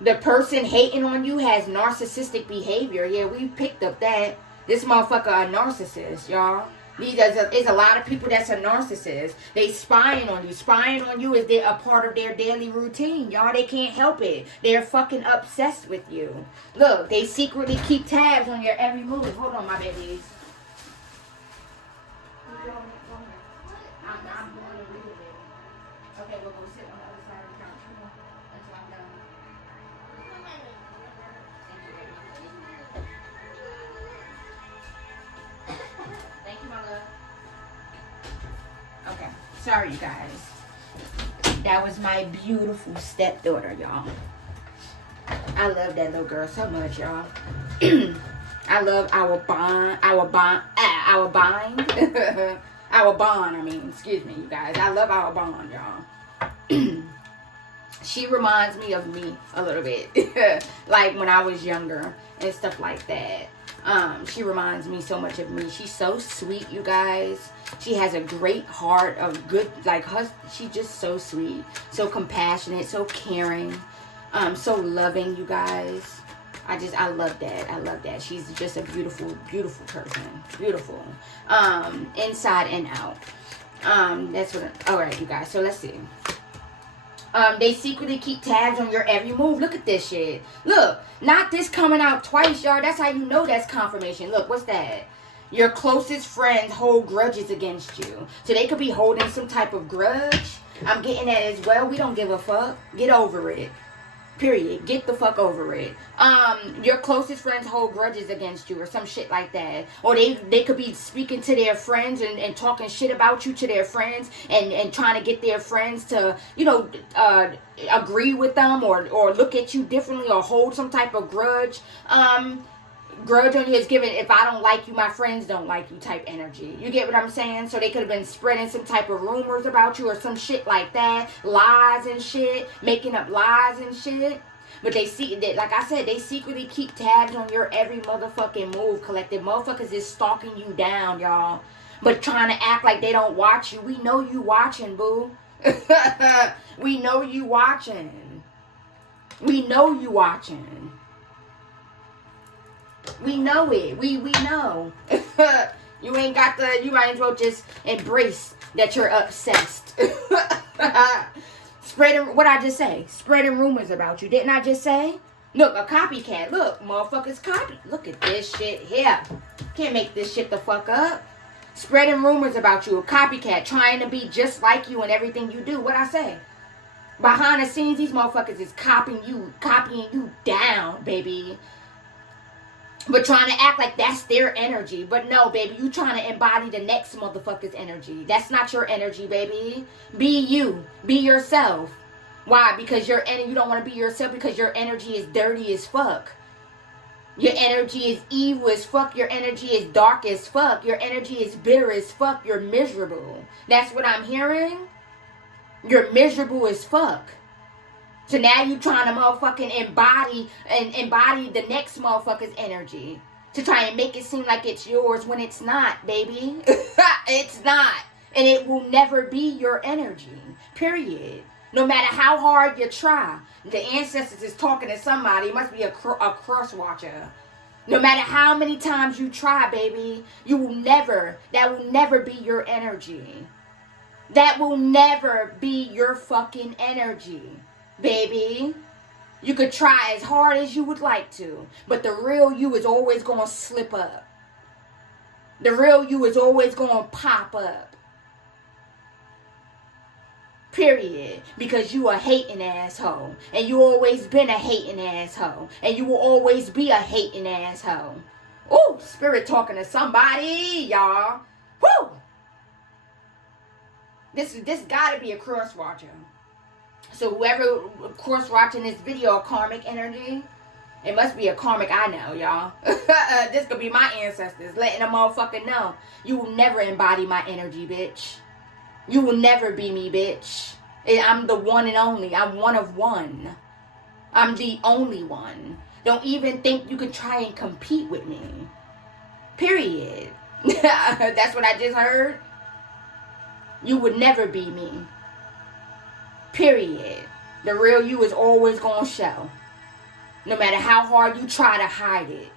The person hating on you has narcissistic behavior. Yeah, we picked up that. This motherfucker a narcissist, y'all. There's a lot of people that's a narcissist. They spying on you. Spying on you is a part of their daily routine, y'all. They can't help it. They're fucking obsessed with you. Look, they secretly keep tabs on your every move. Hold on, my babies. I'm going to read it. Okay, we're going to sit on the other side of the couch. Come on. Until I'm done. Thank you, my love. Okay, sorry, you guys. That was my beautiful stepdaughter, y'all. I love that little girl so much, y'all. I love our bond. I mean, excuse me, you guys. I love our bond, y'all. She reminds me of me a little bit. Like when I was younger and stuff like that. She reminds me so much of me. She's so sweet, you guys. She has a great heart of good, like her. She's just so sweet, so compassionate, so caring, so loving, you guys. I love that. I love that. She's just a beautiful, beautiful person. Beautiful. Inside and out. That's what, all right, you guys. So let's see. They secretly keep tabs on your every move. Look at this shit. Look, not this coming out twice, y'all. That's how you know that's confirmation. Look, what's that? Your closest friends hold grudges against you. So they could be holding some type of grudge. I'm getting that as well. We don't give a fuck. Get over it. Period. Get the fuck over it. Your closest friends hold grudges against you or some shit like that. Or they could be speaking to their friends and talking shit about you to their friends and trying to get their friends to, you know, agree with them or look at you differently or hold some type of grudge. Grudge on you is given, if I don't like you, my friends don't like you type energy. You get what I'm saying? So they could have been spreading some type of rumors about you or some shit like that. Lies and shit. Making up lies and shit. But like I said, they secretly keep tabs on your every motherfucking move, collective. Motherfuckers is stalking you down, y'all. But trying to act like they don't watch you. We know you watching, boo. We know you watching. We know you watching. We know it. We know. You might as well just embrace that you're obsessed. Spreading, what I just say? Spreading rumors about you. Didn't I just say? Look, a copycat. Look, motherfuckers copy. Look at this shit here. Can't make this shit the fuck up. Spreading rumors about you, a copycat, trying to be just like you in everything you do. What I say? Behind the scenes, these motherfuckers is copying you down, baby. But trying to act like that's their energy. But no, baby, you trying to embody the next motherfucker's energy. That's not your energy, baby. Be you. Be yourself. Why? Because you don't want to be yourself because your energy is dirty as fuck. Your energy is evil as fuck. Your energy is dark as fuck. Your energy is bitter as fuck. You're miserable. That's what I'm hearing. You're miserable as fuck. So now you trying to motherfucking embody the next motherfucker's energy. To try and make it seem like it's yours when it's not, baby. It's not. And it will never be your energy. Period. No matter how hard you try. The ancestors is talking to somebody. It must be a cross watcher. No matter how many times you try, baby, that will never be your energy. That will never be your fucking energy, baby. You could try as hard as you would like to, but the real you is always going to slip up. The real you is always going to pop up. Period. Because you a hating asshole. And you always been a hating asshole. And you will always be a hating asshole. Ooh, spirit talking to somebody, y'all. Woo! This gotta be a cross watcher. So whoever cross watching this video, karmic energy, it must be a karmic I know, y'all. This could be my ancestors letting a motherfucker know. You will never embody my energy, bitch. You will never be me, bitch. I'm the one and only. I'm one of one. I'm the only one. Don't even think you can try and compete with me. Period. That's what I just heard. You would never be me. Period. The real you is always going to show. No matter how hard you try to hide it.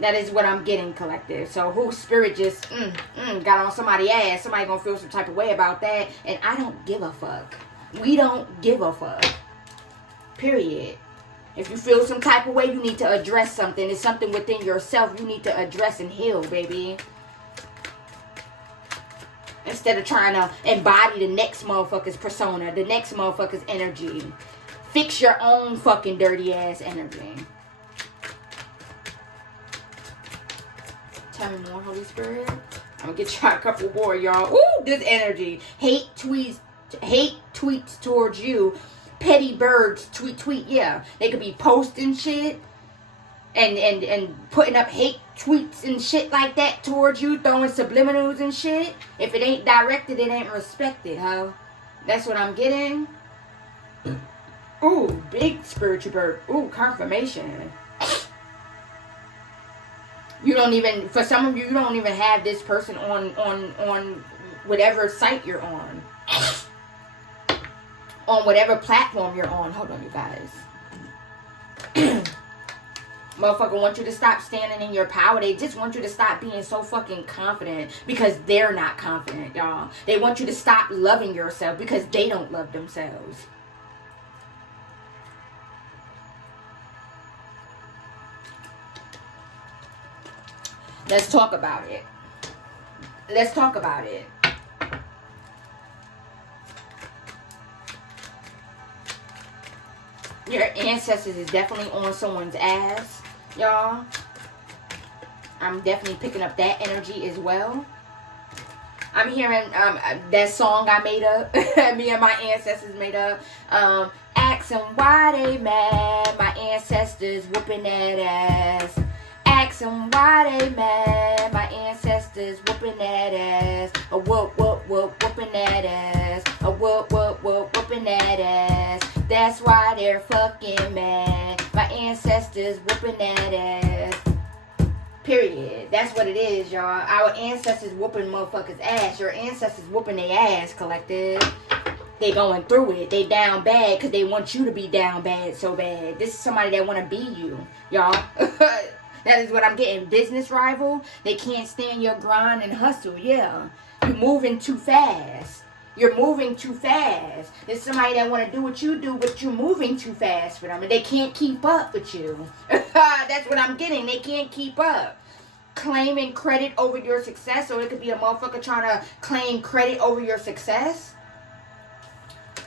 That is what I'm getting, collective. So who spirit just got on somebody's ass. Somebody gonna feel some type of way about that. And I don't give a fuck. We don't give a fuck. Period. If you feel some type of way, you need to address something. It's something within yourself you need to address and heal, baby. Instead of trying to embody the next motherfucker's persona, the next motherfucker's energy. Fix your own fucking dirty ass energy. Tell me more, Holy Spirit. I'm gonna get y'all a couple more, y'all. Ooh, this energy. Hate tweets towards you. Petty birds tweet. Yeah, they could be posting shit and putting up hate tweets and shit like that towards you, throwing subliminals and shit. If it ain't directed, it ain't respected, huh? That's what I'm getting. Ooh, big spiritual bird. Ooh, confirmation. You don't even, for some of you, you don't even have this person on whatever site you're on. On whatever platform you're on. Hold on, you guys. Motherfucker want you to stop standing in your power. They just want you to stop being so fucking confident because they're not confident, y'all. They want you to stop loving yourself because they don't love themselves. Let's talk about it. Let's talk about it. Your ancestors is definitely on someone's ass, y'all. I'm definitely picking up that energy as well. I'm hearing that song I made up. Me and my ancestors made up. Ask them why they mad. My ancestors whooping that ass. Ask them why they mad. My ancestors whooping that ass. A whoop, whoop, whoop, whooping that ass. A whoop, whoop, whoop, whooping that ass. That's why they're fucking mad. My ancestors whooping that ass. Period. That's what it is, y'all. Our ancestors whooping motherfuckers' ass. Your ancestors whooping their ass, collective. They going through it. They down bad because they want you to be down bad so bad. This is somebody that want to be you, y'all. That is what I'm getting. Business rival. They can't stand your grind and hustle. Yeah. You're moving too fast. You're moving too fast. There's somebody that want to do what you do, but you're moving too fast for them. And they can't keep up with you. That's what I'm getting. They can't keep up. claiming credit over your success. So it could be a motherfucker trying to claim credit over your success.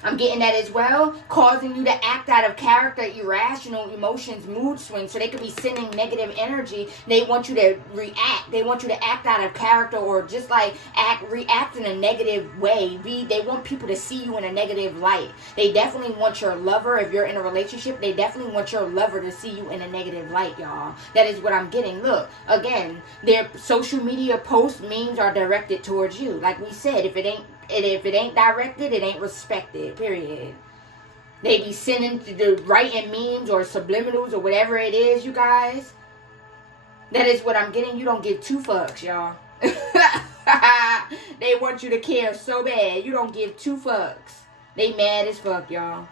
I'm getting that as well. Causing you to act out of character, irrational emotions, mood swings. So they could be sending negative energy. They want you to react. They want you to act out of character, or just like react in a negative way. They want people to see you in a negative light. They definitely want your lover, if you're in a relationship, they definitely want your lover to see you in a negative light, y'all. That is what I'm getting. Look, again, their social media posts, memes are directed towards you. Like we said, if it ain't directed, it ain't respected, period. They be sending the writing memes or subliminals or whatever it is, you guys. That is what I'm getting. You don't give two fucks, y'all. They want you to care so bad. You don't give two fucks. They mad as fuck, y'all.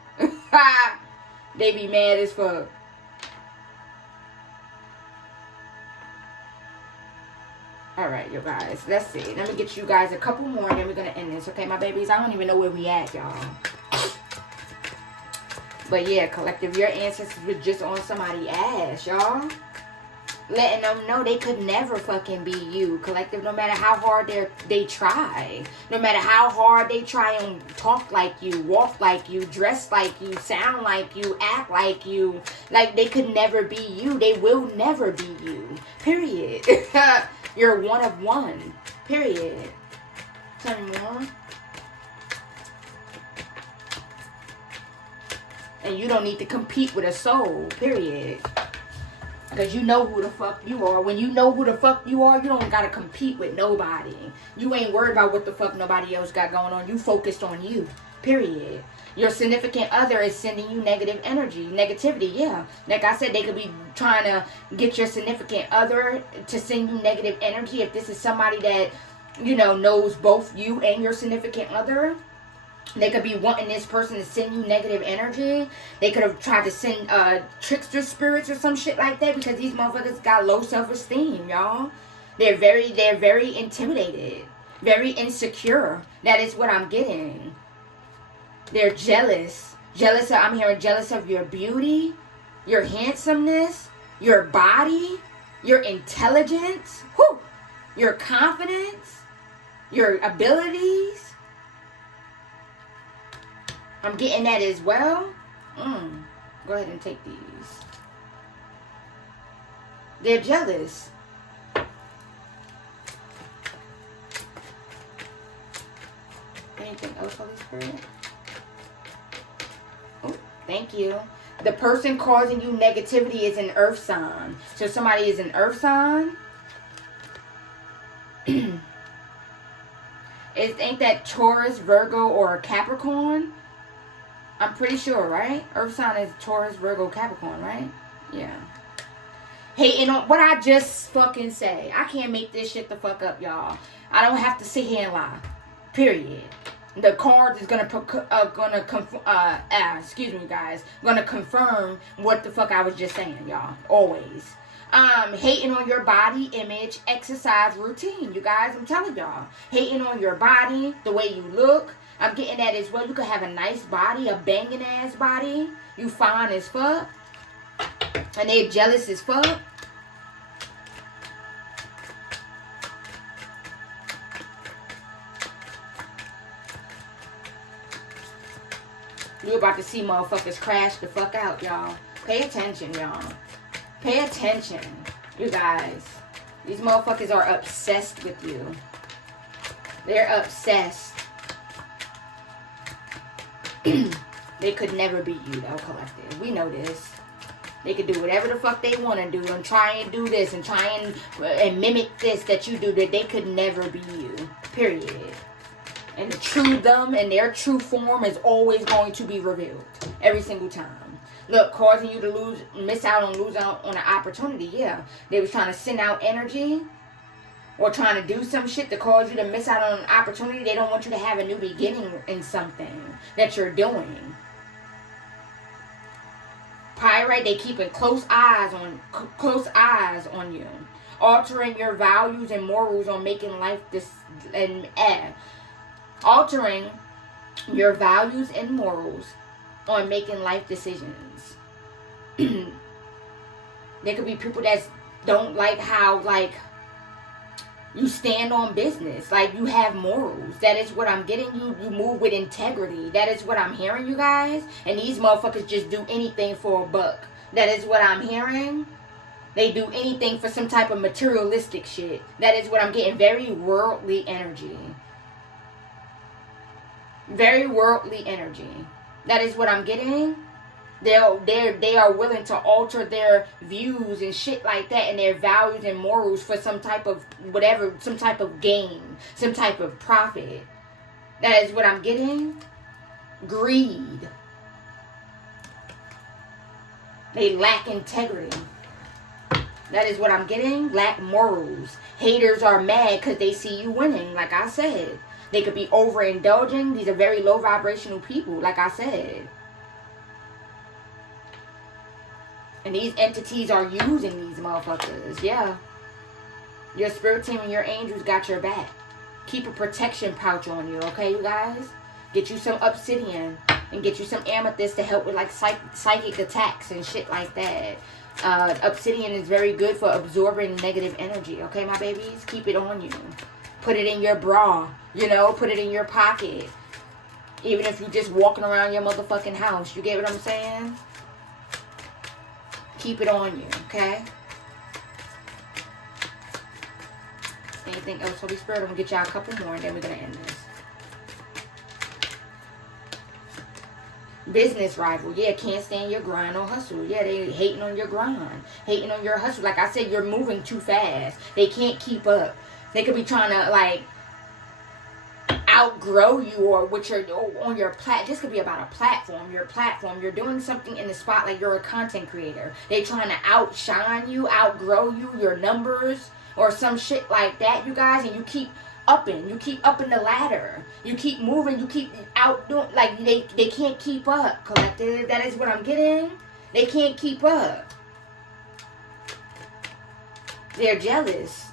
They be mad as fuck. Alright, you guys. Let's see. Let me get you guys a couple more, and then we're going to end this. Okay, my babies? I don't even know where we at, y'all. But yeah, collective, your ancestors were just on somebody's ass, y'all. Letting them know they could never fucking be you. Collective, no matter how hard they try. No matter how hard they try and talk like you, walk like you, dress like you, sound like you, act like you. Like, they could never be you. They will never be you. Period. You're one of one. Period. Tell me more. And you don't need to compete with a soul. Period. Because you know who the fuck you are. When you know who the fuck you are, you don't gotta compete with nobody. You ain't worried about what the fuck nobody else got going on. You focused on you. Period. Your significant other is sending you negative energy. Negativity, yeah. Like I said, they could be trying to get your significant other to send you negative energy. If this is somebody that, you know, knows both you and your significant other, they could be wanting this person to send you negative energy. They could have tried to send trickster spirits or some shit like that, because these motherfuckers got low self-esteem, y'all. They're very intimidated. Very insecure. That is what I'm getting. They're jealous. I'm hearing jealous of your beauty, your handsomeness, your body, your intelligence, your confidence, your abilities. I'm getting that as well. Go ahead and take these. They're jealous. Anything else, Holy Spirit? Oh, thank you. The person causing you negativity is an earth sign. So somebody is an earth sign. Ain't that Taurus, Virgo, or Capricorn? I'm pretty sure, right? Earth sign is Taurus, Virgo, Capricorn, right? Yeah. Hating on what I just fucking say. I can't make this shit the fuck up, y'all. I don't have to sit here and lie. Period. The card is gonna confirm what the fuck I was just saying, y'all. Always. Hating on your body image, exercise routine. You guys, I'm telling y'all. Hating on your body, the way you look. I'm getting that as well. You could have a nice body, a banging ass body. You fine as fuck. And they're jealous as fuck. You're about to see motherfuckers crash the fuck out, y'all. Pay attention, y'all. Pay attention, you guys. These motherfuckers are obsessed with you. They're obsessed. They could never be you, though, collective. We know this. They could do whatever the fuck they want to do and try and do this and try and mimic this that you do, that they could never be you. Period. And the true them and their true form is always going to be revealed. Every single time. Look, causing you to miss out on an opportunity. Yeah. They was trying to send out energy or trying to do some shit to cause you to miss out on an opportunity. They don't want you to have a new beginning in something that you're doing. Pyrite, they keeping close eyes on you. Altering your values and morals on making life altering your values and morals on making life decisions. There could be people that don't like how, like, You stand on business. Like, you have morals. That is what I'm getting. You move with integrity. That is what I'm hearing, you guys. And these motherfuckers just do anything for a buck. That is what I'm hearing. They do anything for some type of materialistic shit. That is what I'm getting. Very worldly energy. Very worldly energy. That is what I'm getting. They are willing to alter their views and shit like that, and their values and morals for some type of whatever, some type of gain, some type of profit. That is what I'm getting. Greed. They lack integrity. That is what I'm getting. Lack morals. Haters are mad because they see you winning, like I said. They could be overindulging. These are very low vibrational people, like I said. And these entities are using these motherfuckers. Yeah. Your spirit team and your angels got your back. Keep a protection pouch on you, okay, you guys? Get you some obsidian. And get you some amethyst to help with, like, psychic attacks and shit like that. Obsidian is very good for absorbing negative energy, okay, my babies? Keep it on you. Put it in your bra. You know, put it in your pocket. Even if you're just walking around your motherfucking house. You get what I'm saying? Keep it on you, okay? Anything else, Holy Spirit? I'm going to get y'all a couple more and then we're going to end this. Business rival. Yeah, can't stand your grind or hustle. Yeah, they hating on your grind. Hating on your hustle. Like I said, you're moving too fast. They can't keep up. They could be trying to, like, outgrow you, or what you're on your this could be about a platform. Your platform, you're doing something in the spotlight. You're a content creator. They trying to outshine you, outgrow you, your numbers, or some shit like that, you guys. And you keep upping. You keep upping the ladder. You keep moving. You keep outdoing. Like, they can't keep up, collective. That is what I'm getting. They can't keep up. They're jealous.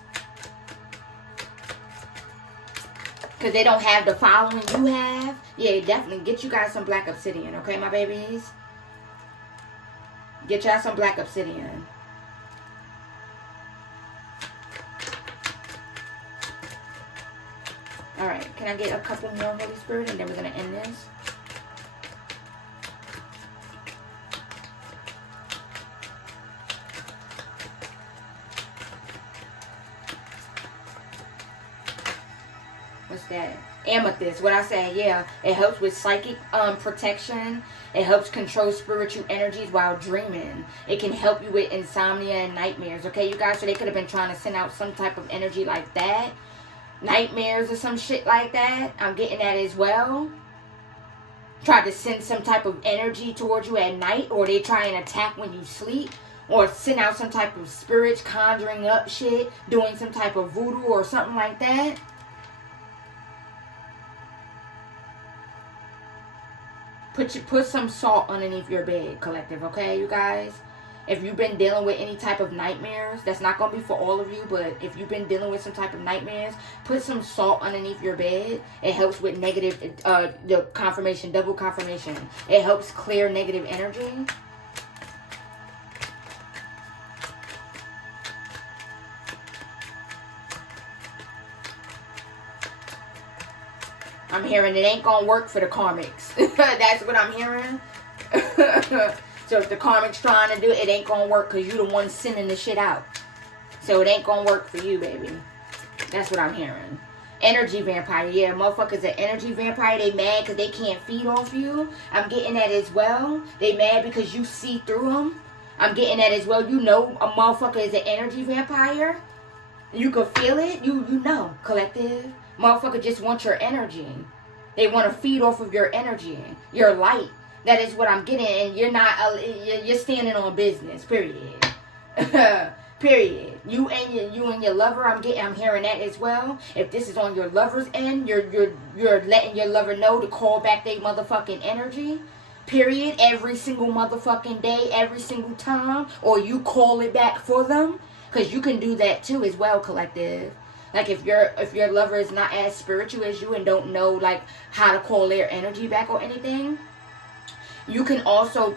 Because they don't have the following you have. Yeah, definitely. Get you guys some black obsidian. Okay, my babies? Get y'all some black obsidian. Alright. Can I get a couple more, Holy Spirit? And then we're going to end this. What's that? Amethyst. What I said, yeah. It helps with psychic protection. It helps control spiritual energies while dreaming. It can help you with insomnia and nightmares. Okay, you guys? So they could have been trying to send out some type of energy like that. Nightmares or some shit like that. I'm getting that as well. Try to send some type of energy towards you at night. Or they try and attack when you sleep. Or send out some type of spirits, conjuring up shit. Doing some type of voodoo or something like that. Put some salt underneath your bed, collective, okay, you guys? If you've been dealing with any type of nightmares, that's not going to be for all of you, but if you've been dealing with some type of nightmares, put some salt underneath your bed. It helps with negative, the confirmation, double confirmation. It helps clear negative energy. I'm hearing it ain't gonna work for the karmics. That's what I'm hearing. So if the karmics trying to do it, it ain't gonna work because you the one sending the shit out. So it ain't gonna work for you, baby. That's what I'm hearing. Energy vampire. Yeah, motherfuckers are energy vampire. They mad because they can't feed off you. I'm getting that as well. They mad because you see through them. I'm getting that as well. You know a motherfucker is an energy vampire. You can feel it. You know, collective. Motherfucker just want your energy. They want to feed off of your energy, your light. That is what I'm getting. And you're not, you're standing on business, period. Period. You and your lover, I'm hearing that as well. If this is on your lover's end, you're letting your lover know to call back their motherfucking energy. Period. Every single motherfucking day, every single time. Or you call it back for them. Because you can do that too as well, collective. Like if your lover is not as spiritual as you and don't know like how to call their energy back or anything, you can also,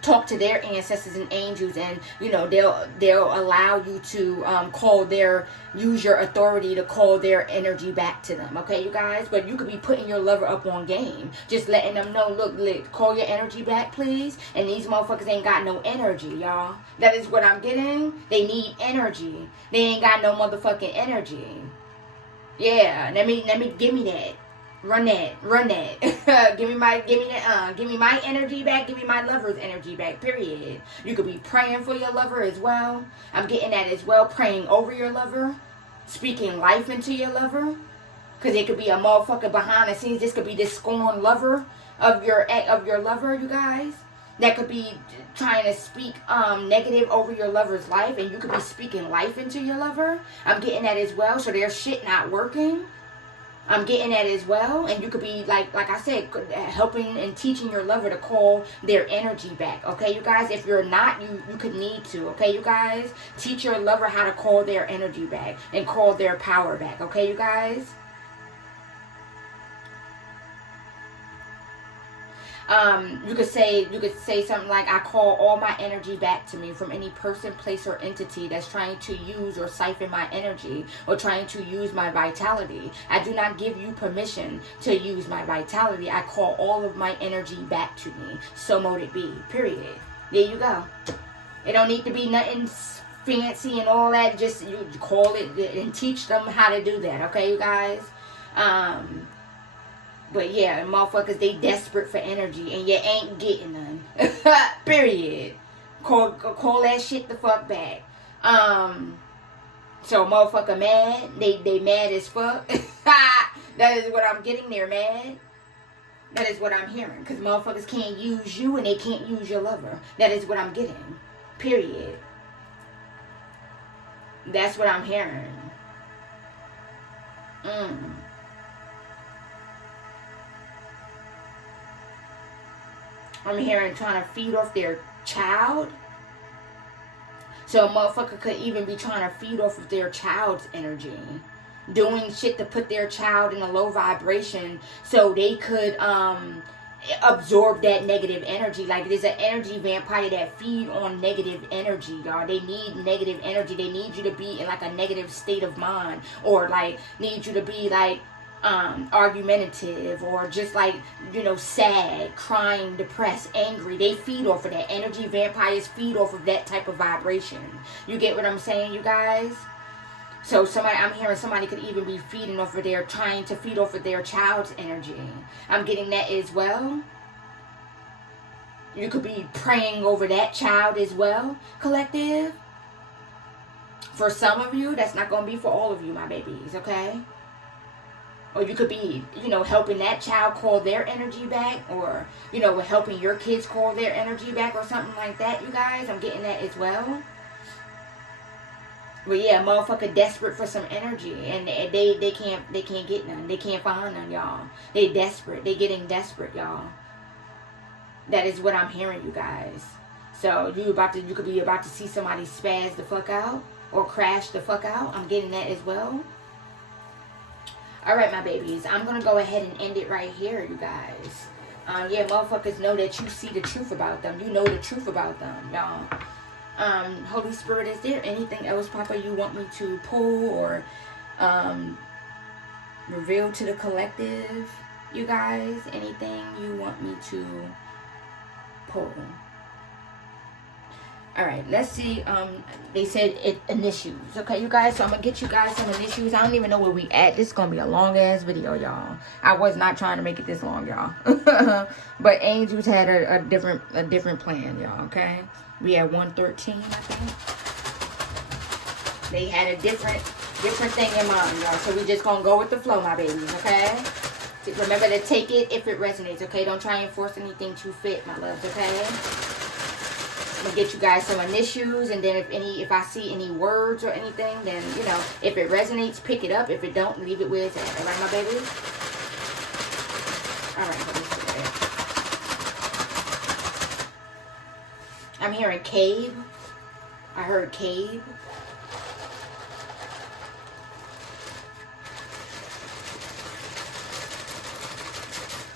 talk to their ancestors and angels, and you know they'll allow you to use your authority to call their energy back to them. Okay, you guys. But you could be putting your lover up on game, just letting them know, look, call your energy back, please. And these motherfuckers ain't got no energy, y'all. That is what I'm getting. They need energy. They ain't got no motherfucking energy. Yeah, give me that. Run that. give me my energy back. Give me my lover's energy back. Period. You could be praying for your lover as well. I'm getting that as well. Praying over your lover, speaking life into your lover, because it could be a motherfucker behind the scenes. This could be this scorned lover of your lover, you guys. That could be trying to speak negative over your lover's life, and you could be speaking life into your lover. I'm getting that as well. So there's shit not working. I'm getting that as well. And you could be, like I said, helping and teaching your lover to call their energy back. Okay, you guys? If you're not, you could need to. Okay, you guys? Teach your lover how to call their energy back and call their power back. Okay, you guys? You could say something like, I call all my energy back to me from any person, place, or entity that's trying to use or siphon my energy or trying to use my vitality. I do not give you permission to use my vitality. I call all of my energy back to me. So mote it be. Period. There you go. It don't need to be nothing fancy and all that. Just you call it and teach them how to do that. Okay, you guys? But yeah, motherfuckers, they desperate for energy, and you ain't getting none. Period. Call that shit the fuck back. So motherfucker mad. They mad as fuck. That is what I'm getting. They're mad. That is what I'm hearing. Because motherfuckers can't use you, and they can't use your lover. That is what I'm getting. Period. That's what I'm hearing. I'm hearing trying to feed off their child. So a motherfucker could even be trying to feed off of their child's energy. Doing shit to put their child in a low vibration so they could absorb that negative energy. Like, there's an energy vampire that feed on negative energy, y'all. They need negative energy. They need you to be in like a negative state of mind, or like need you to be like argumentative, or just like, you know, sad, crying, depressed, angry. They feed off of that. Energy vampires feed off of that type of vibration. You get what I'm saying, you guys? So I'm hearing somebody could even be feeding off of trying to feed off of their child's energy. I'm getting that as well. You could be praying over that child as well, collective. For some of you, that's not going to be for all of you, my babies, okay? Or you could be, you know, helping that child call their energy back, or, you know, helping your kids call their energy back, or something like that, you guys. I'm getting that as well. But yeah, motherfucker desperate for some energy, and they can't get none. They can't find none, y'all. They desperate. They getting desperate, y'all. That is what I'm hearing, you guys. So you could be about to see somebody spaz the fuck out or crash the fuck out. I'm getting that as well. Alright, my babies, I'm going to go ahead and end it right here, you guys. Yeah, motherfuckers know that you see the truth about them. You know the truth about them, y'all. Holy Spirit, is there anything else, Papa, you want me to pull or reveal to the collective, you guys? Anything you want me to pull? Alright, let's see. They said initials. Okay, you guys, so I'm going to get you guys some initials. I don't even know where we at. This is going to be a long-ass video, y'all. I was not trying to make it this long, y'all. But angels had a different plan, y'all, okay? We had 113, I think. They had a different thing in mind, y'all. So we just going to go with the flow, my babies, okay? Remember to take it if it resonates, okay? Don't try and force anything to fit, my loves, okay? I'm gonna get you guys some initials, and then if I see any words or anything, then, you know, if it resonates, pick it up. If it don't, leave it where it's at. Alright, my baby? Alright, let me see. I'm hearing cave. I heard cave.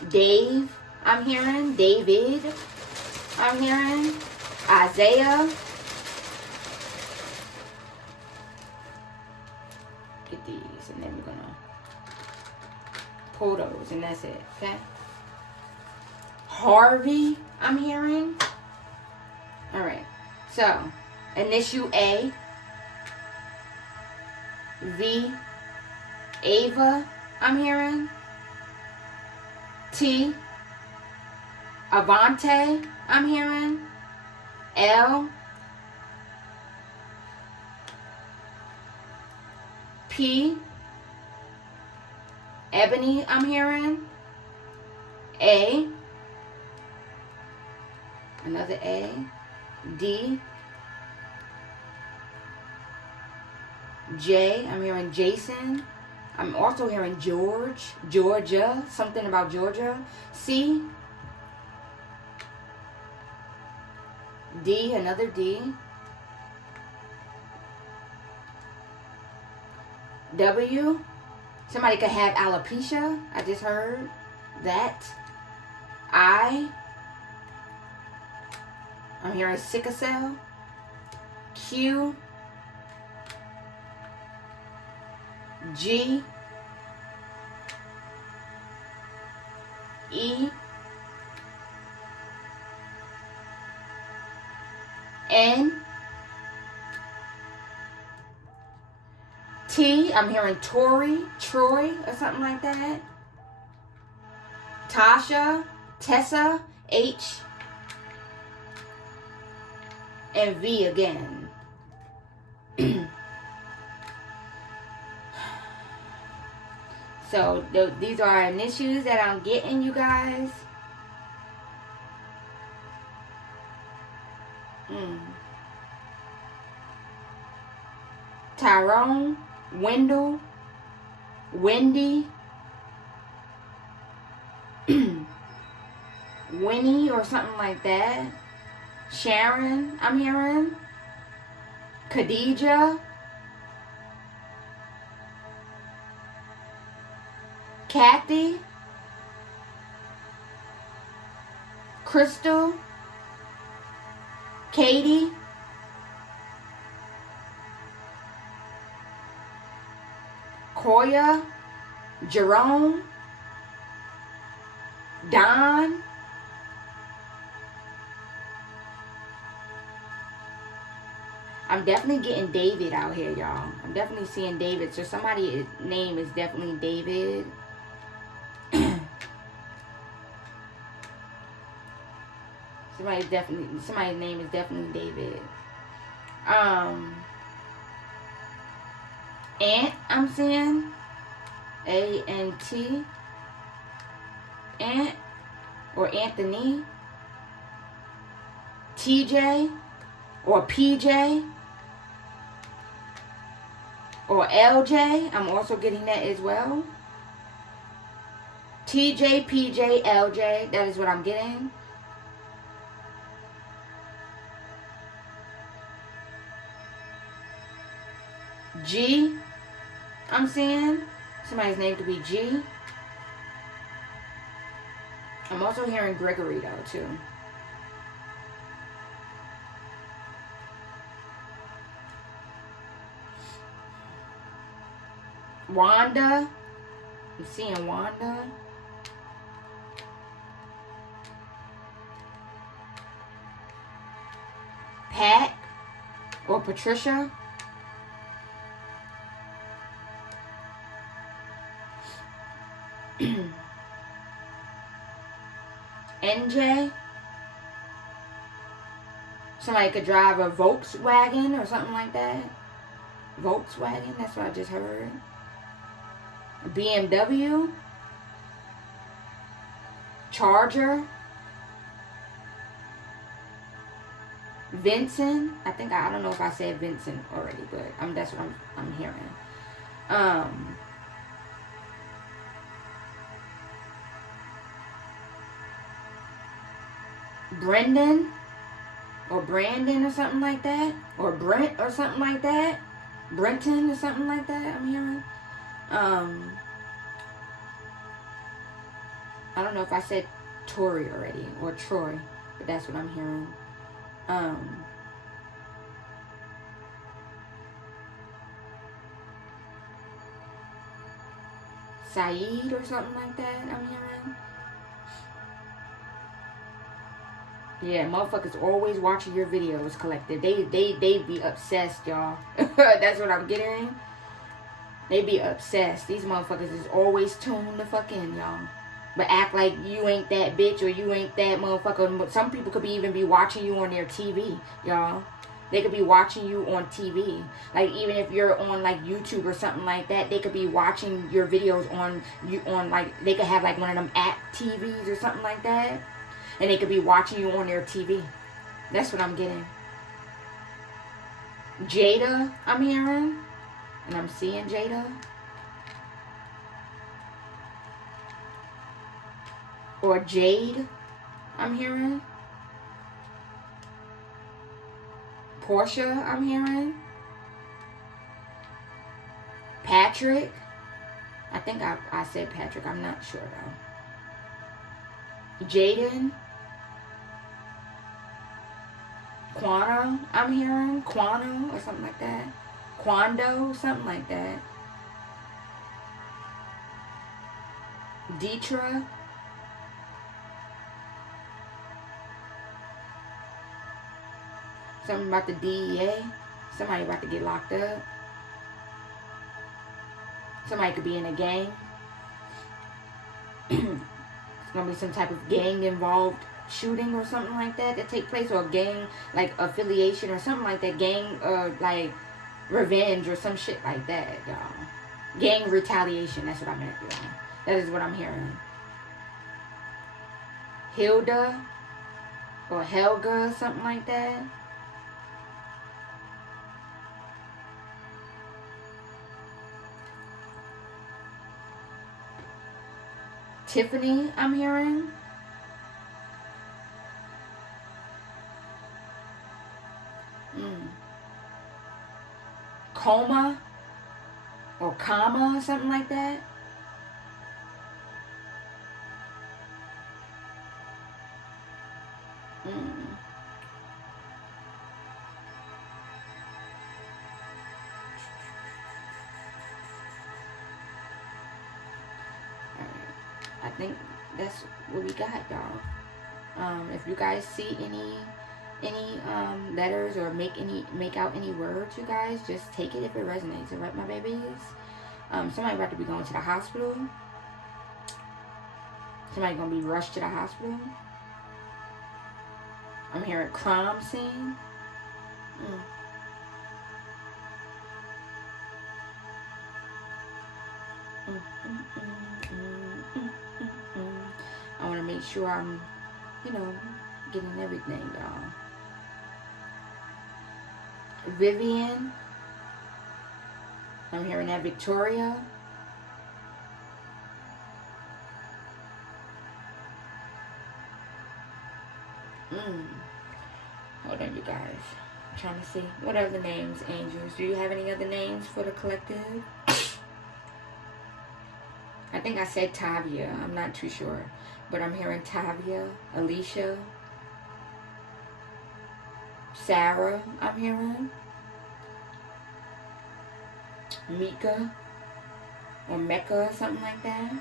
Dave, I'm hearing. David. I'm hearing. Isaiah. Get these, and then we're gonna pull those, and that's it. Okay. Harvey, I'm hearing. All right. So, initial A. V. Ava, I'm hearing. T. Avante, I'm hearing. L. P. Ebony, I'm hearing. A. Another A. D. J. I'm hearing Jason. I'm also hearing George. Georgia. Something about Georgia. C. D. Another D. W. Somebody could have alopecia. I just heard that. I'm hearing sickle cell. Q. G. E. N. T. I'm hearing Tori, Troy, or something like that. Tasha, Tessa, H. And V again. So these are initials that I'm getting, you guys. Tyrone, Wendell, Wendy, Winnie or something like that. Sharon, I'm hearing. Khadijah. Kathy. Crystal. Katie. Koya. Jerome. Don. I'm definitely getting David out here, y'all. I'm definitely seeing David. So somebody's name is definitely David. Somebody's name is definitely David. Ant, I'm seeing. A-N-T. Ant. Or Anthony. TJ. Or PJ. Or LJ. I'm also getting that as well. TJ, PJ, LJ. That is what I'm getting. G. I'm seeing. Somebody's name could be G. I'm also hearing Gregory though too. Wanda. I'm seeing Wanda. Pat or Patricia. NJ. Somebody could drive a Volkswagen or something like that. Volkswagen, that's what I just heard. BMW. Charger. Vincent. I don't know if I said Vincent already, but that's what I'm hearing. Brendan or Brandon or something like that, or Brent or something like that, Brenton or something like that. I'm hearing. I don't know if I said Tori already or Troy. But that's what I'm hearing. Saeed or something like that, I'm hearing. Yeah, motherfuckers always watching your videos, Collective. They be obsessed, y'all. That's what I'm getting. They be obsessed. These motherfuckers is always tuned the fuck in, y'all. But act like you ain't that bitch or you ain't that motherfucker. Some people could even be watching you on their TV, y'all. They could be watching you on TV. Like, even if you're on, like, YouTube or something like that, they could be watching your videos on, like, they could have, like, one of them app TVs or something like that. And they could be watching you on their TV. That's what I'm getting. Jada, I'm hearing. And I'm seeing Jada. Or Jade, I'm hearing. Portia, I'm hearing. Patrick. I think I said Patrick. I'm not sure, though. Jaden. Quana, I'm hearing. Quano or something like that. Quando, something like that. Deetra. Something about the DEA. Somebody about to get locked up. Somebody could be in a gang. It's going to be some type of gang involved shooting or something like that take place, or gang like affiliation or something like that, gang like revenge or some shit like that, y'all. Gang retaliation, that's what I meant, y'all. That is what I'm hearing. Hilda or Helga, something like that. Tiffany, I'm hearing. Coma or comma, something like that. I think that's what we got, y'all. If you guys see any letters or make out any words, you guys just take it if it resonates. Alright, my babies. Somebody about to be going to the hospital. Somebody gonna be rushed to the hospital. I'm hearing crime scene. I want to make sure I'm, getting everything, y'all. Vivian. I'm hearing that. Victoria. Hold on, you guys. I'm trying to see. What other names, angels? Do you have any other names for the collective? I think I said Tavia. I'm not too sure. But I'm hearing Tavia, Alicia, Sarah, I'm hearing. Mika or Mecca, something like that.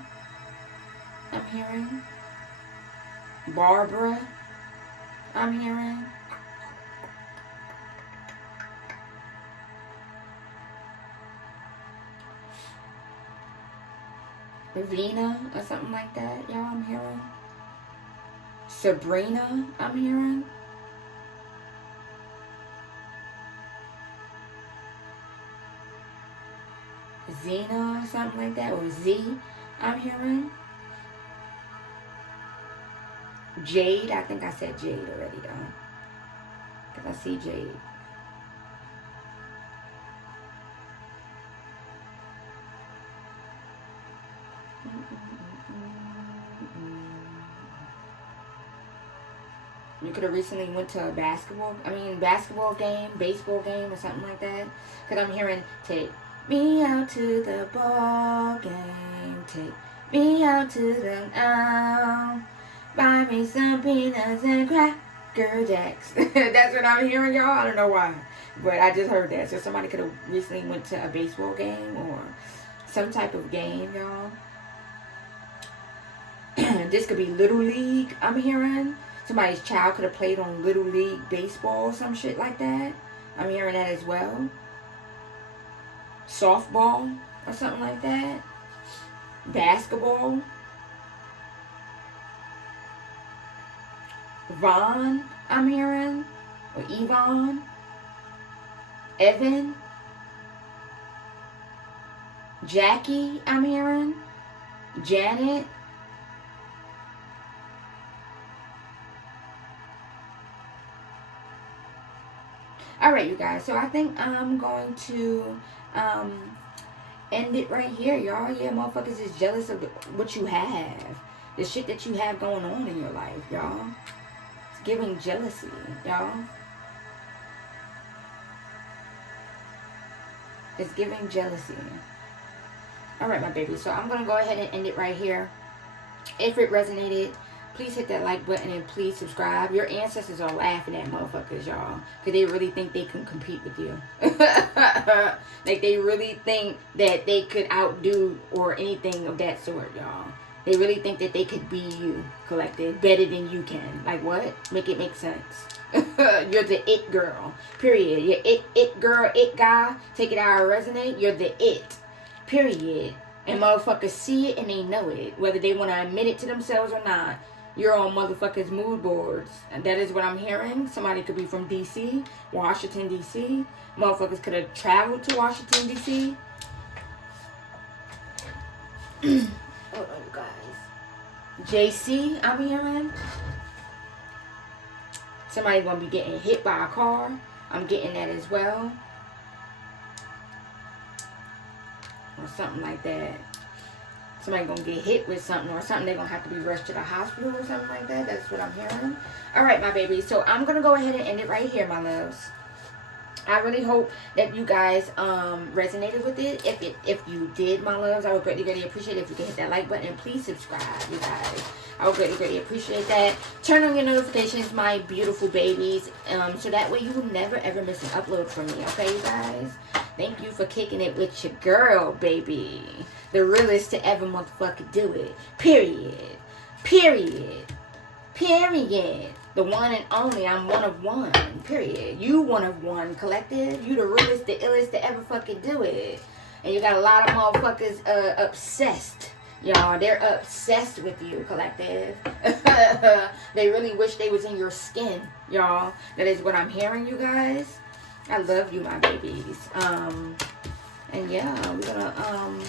I'm hearing. Barbara, I'm hearing. Vina or something like that, y'all, I'm hearing. Sabrina, I'm hearing. Zena or something like that, or Z, I'm hearing. Jade, I think I said Jade already, though. Because I see Jade. You could have recently went to a basketball game, baseball game, or something like that. Because I'm hearing, take me out to the ball game, take me out to the buy me some peanuts and crack Girl Jacks. That's what I'm hearing, y'all. I don't know why. But I just heard that. So somebody could have recently went to a baseball game or some type of game, y'all. This could be Little League, I'm hearing. Somebody's child could have played on Little League baseball or some shit like that. I'm hearing that as well. Softball or something like that. Basketball. Vaughn, I'm hearing. Or Yvonne. Evan. Jackie, I'm hearing. Janet. Alright, you guys. So I think I'm going to end it right here, y'all. Yeah, motherfuckers is jealous of what you have. The shit that you have going on in your life, y'all. It's giving jealousy, y'all. It's giving jealousy. Alright, my baby. So I'm going to go ahead and end it right here. If it resonated, please hit that like button and please subscribe. Your ancestors are laughing at motherfuckers, y'all. Because they really think they can compete with you. Like, they really think that they could outdo or anything of that sort, y'all. They really think that they could be you, collective, better than you can. Like, what? Make it make sense. You're the it girl. Period. You're it girl, it guy. Take it out or resonate. You're the it. Period. And motherfuckers see it and they know it. Whether they want to admit it to themselves or not. You're on motherfuckers' mood boards. And that is what I'm hearing. Somebody could be from D.C., Washington, D.C. Motherfuckers could have traveled to Washington, D.C. Hold on, you guys. J.C., I'm hearing. Somebody's going to be getting hit by a car. I'm getting that as well. Or something like that. Somebody gonna get hit with something or something. They're gonna have to be rushed to the hospital or something like that. That's what I'm hearing. Alright, my baby. So I'm gonna go ahead and end it right here, my loves. I really hope that you guys resonated with it. If you did, my loves, I would greatly appreciate it if you can hit that like button and please subscribe, you guys. I would greatly appreciate that. Turn on your notifications, my beautiful babies, so that way you will never ever miss an upload from me. Okay, you guys. Thank you for kicking it with your girl, baby. The realest to ever motherfucking do it. Period. Period. Period. The one and only. I'm one of one. Period. You one of one, collective. You the realest, the illest to ever fucking do it. And you got a lot of motherfuckers obsessed. Y'all, they're obsessed with you, collective. They really wish they was in your skin, y'all. That is what I'm hearing, you guys. I love you, my babies. And yeah, we're gonna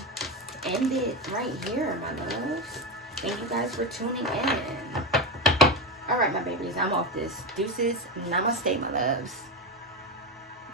end it right here, my loves. Thank you guys for tuning in. Alright, my babies, I'm off this. Deuces, namaste, my loves.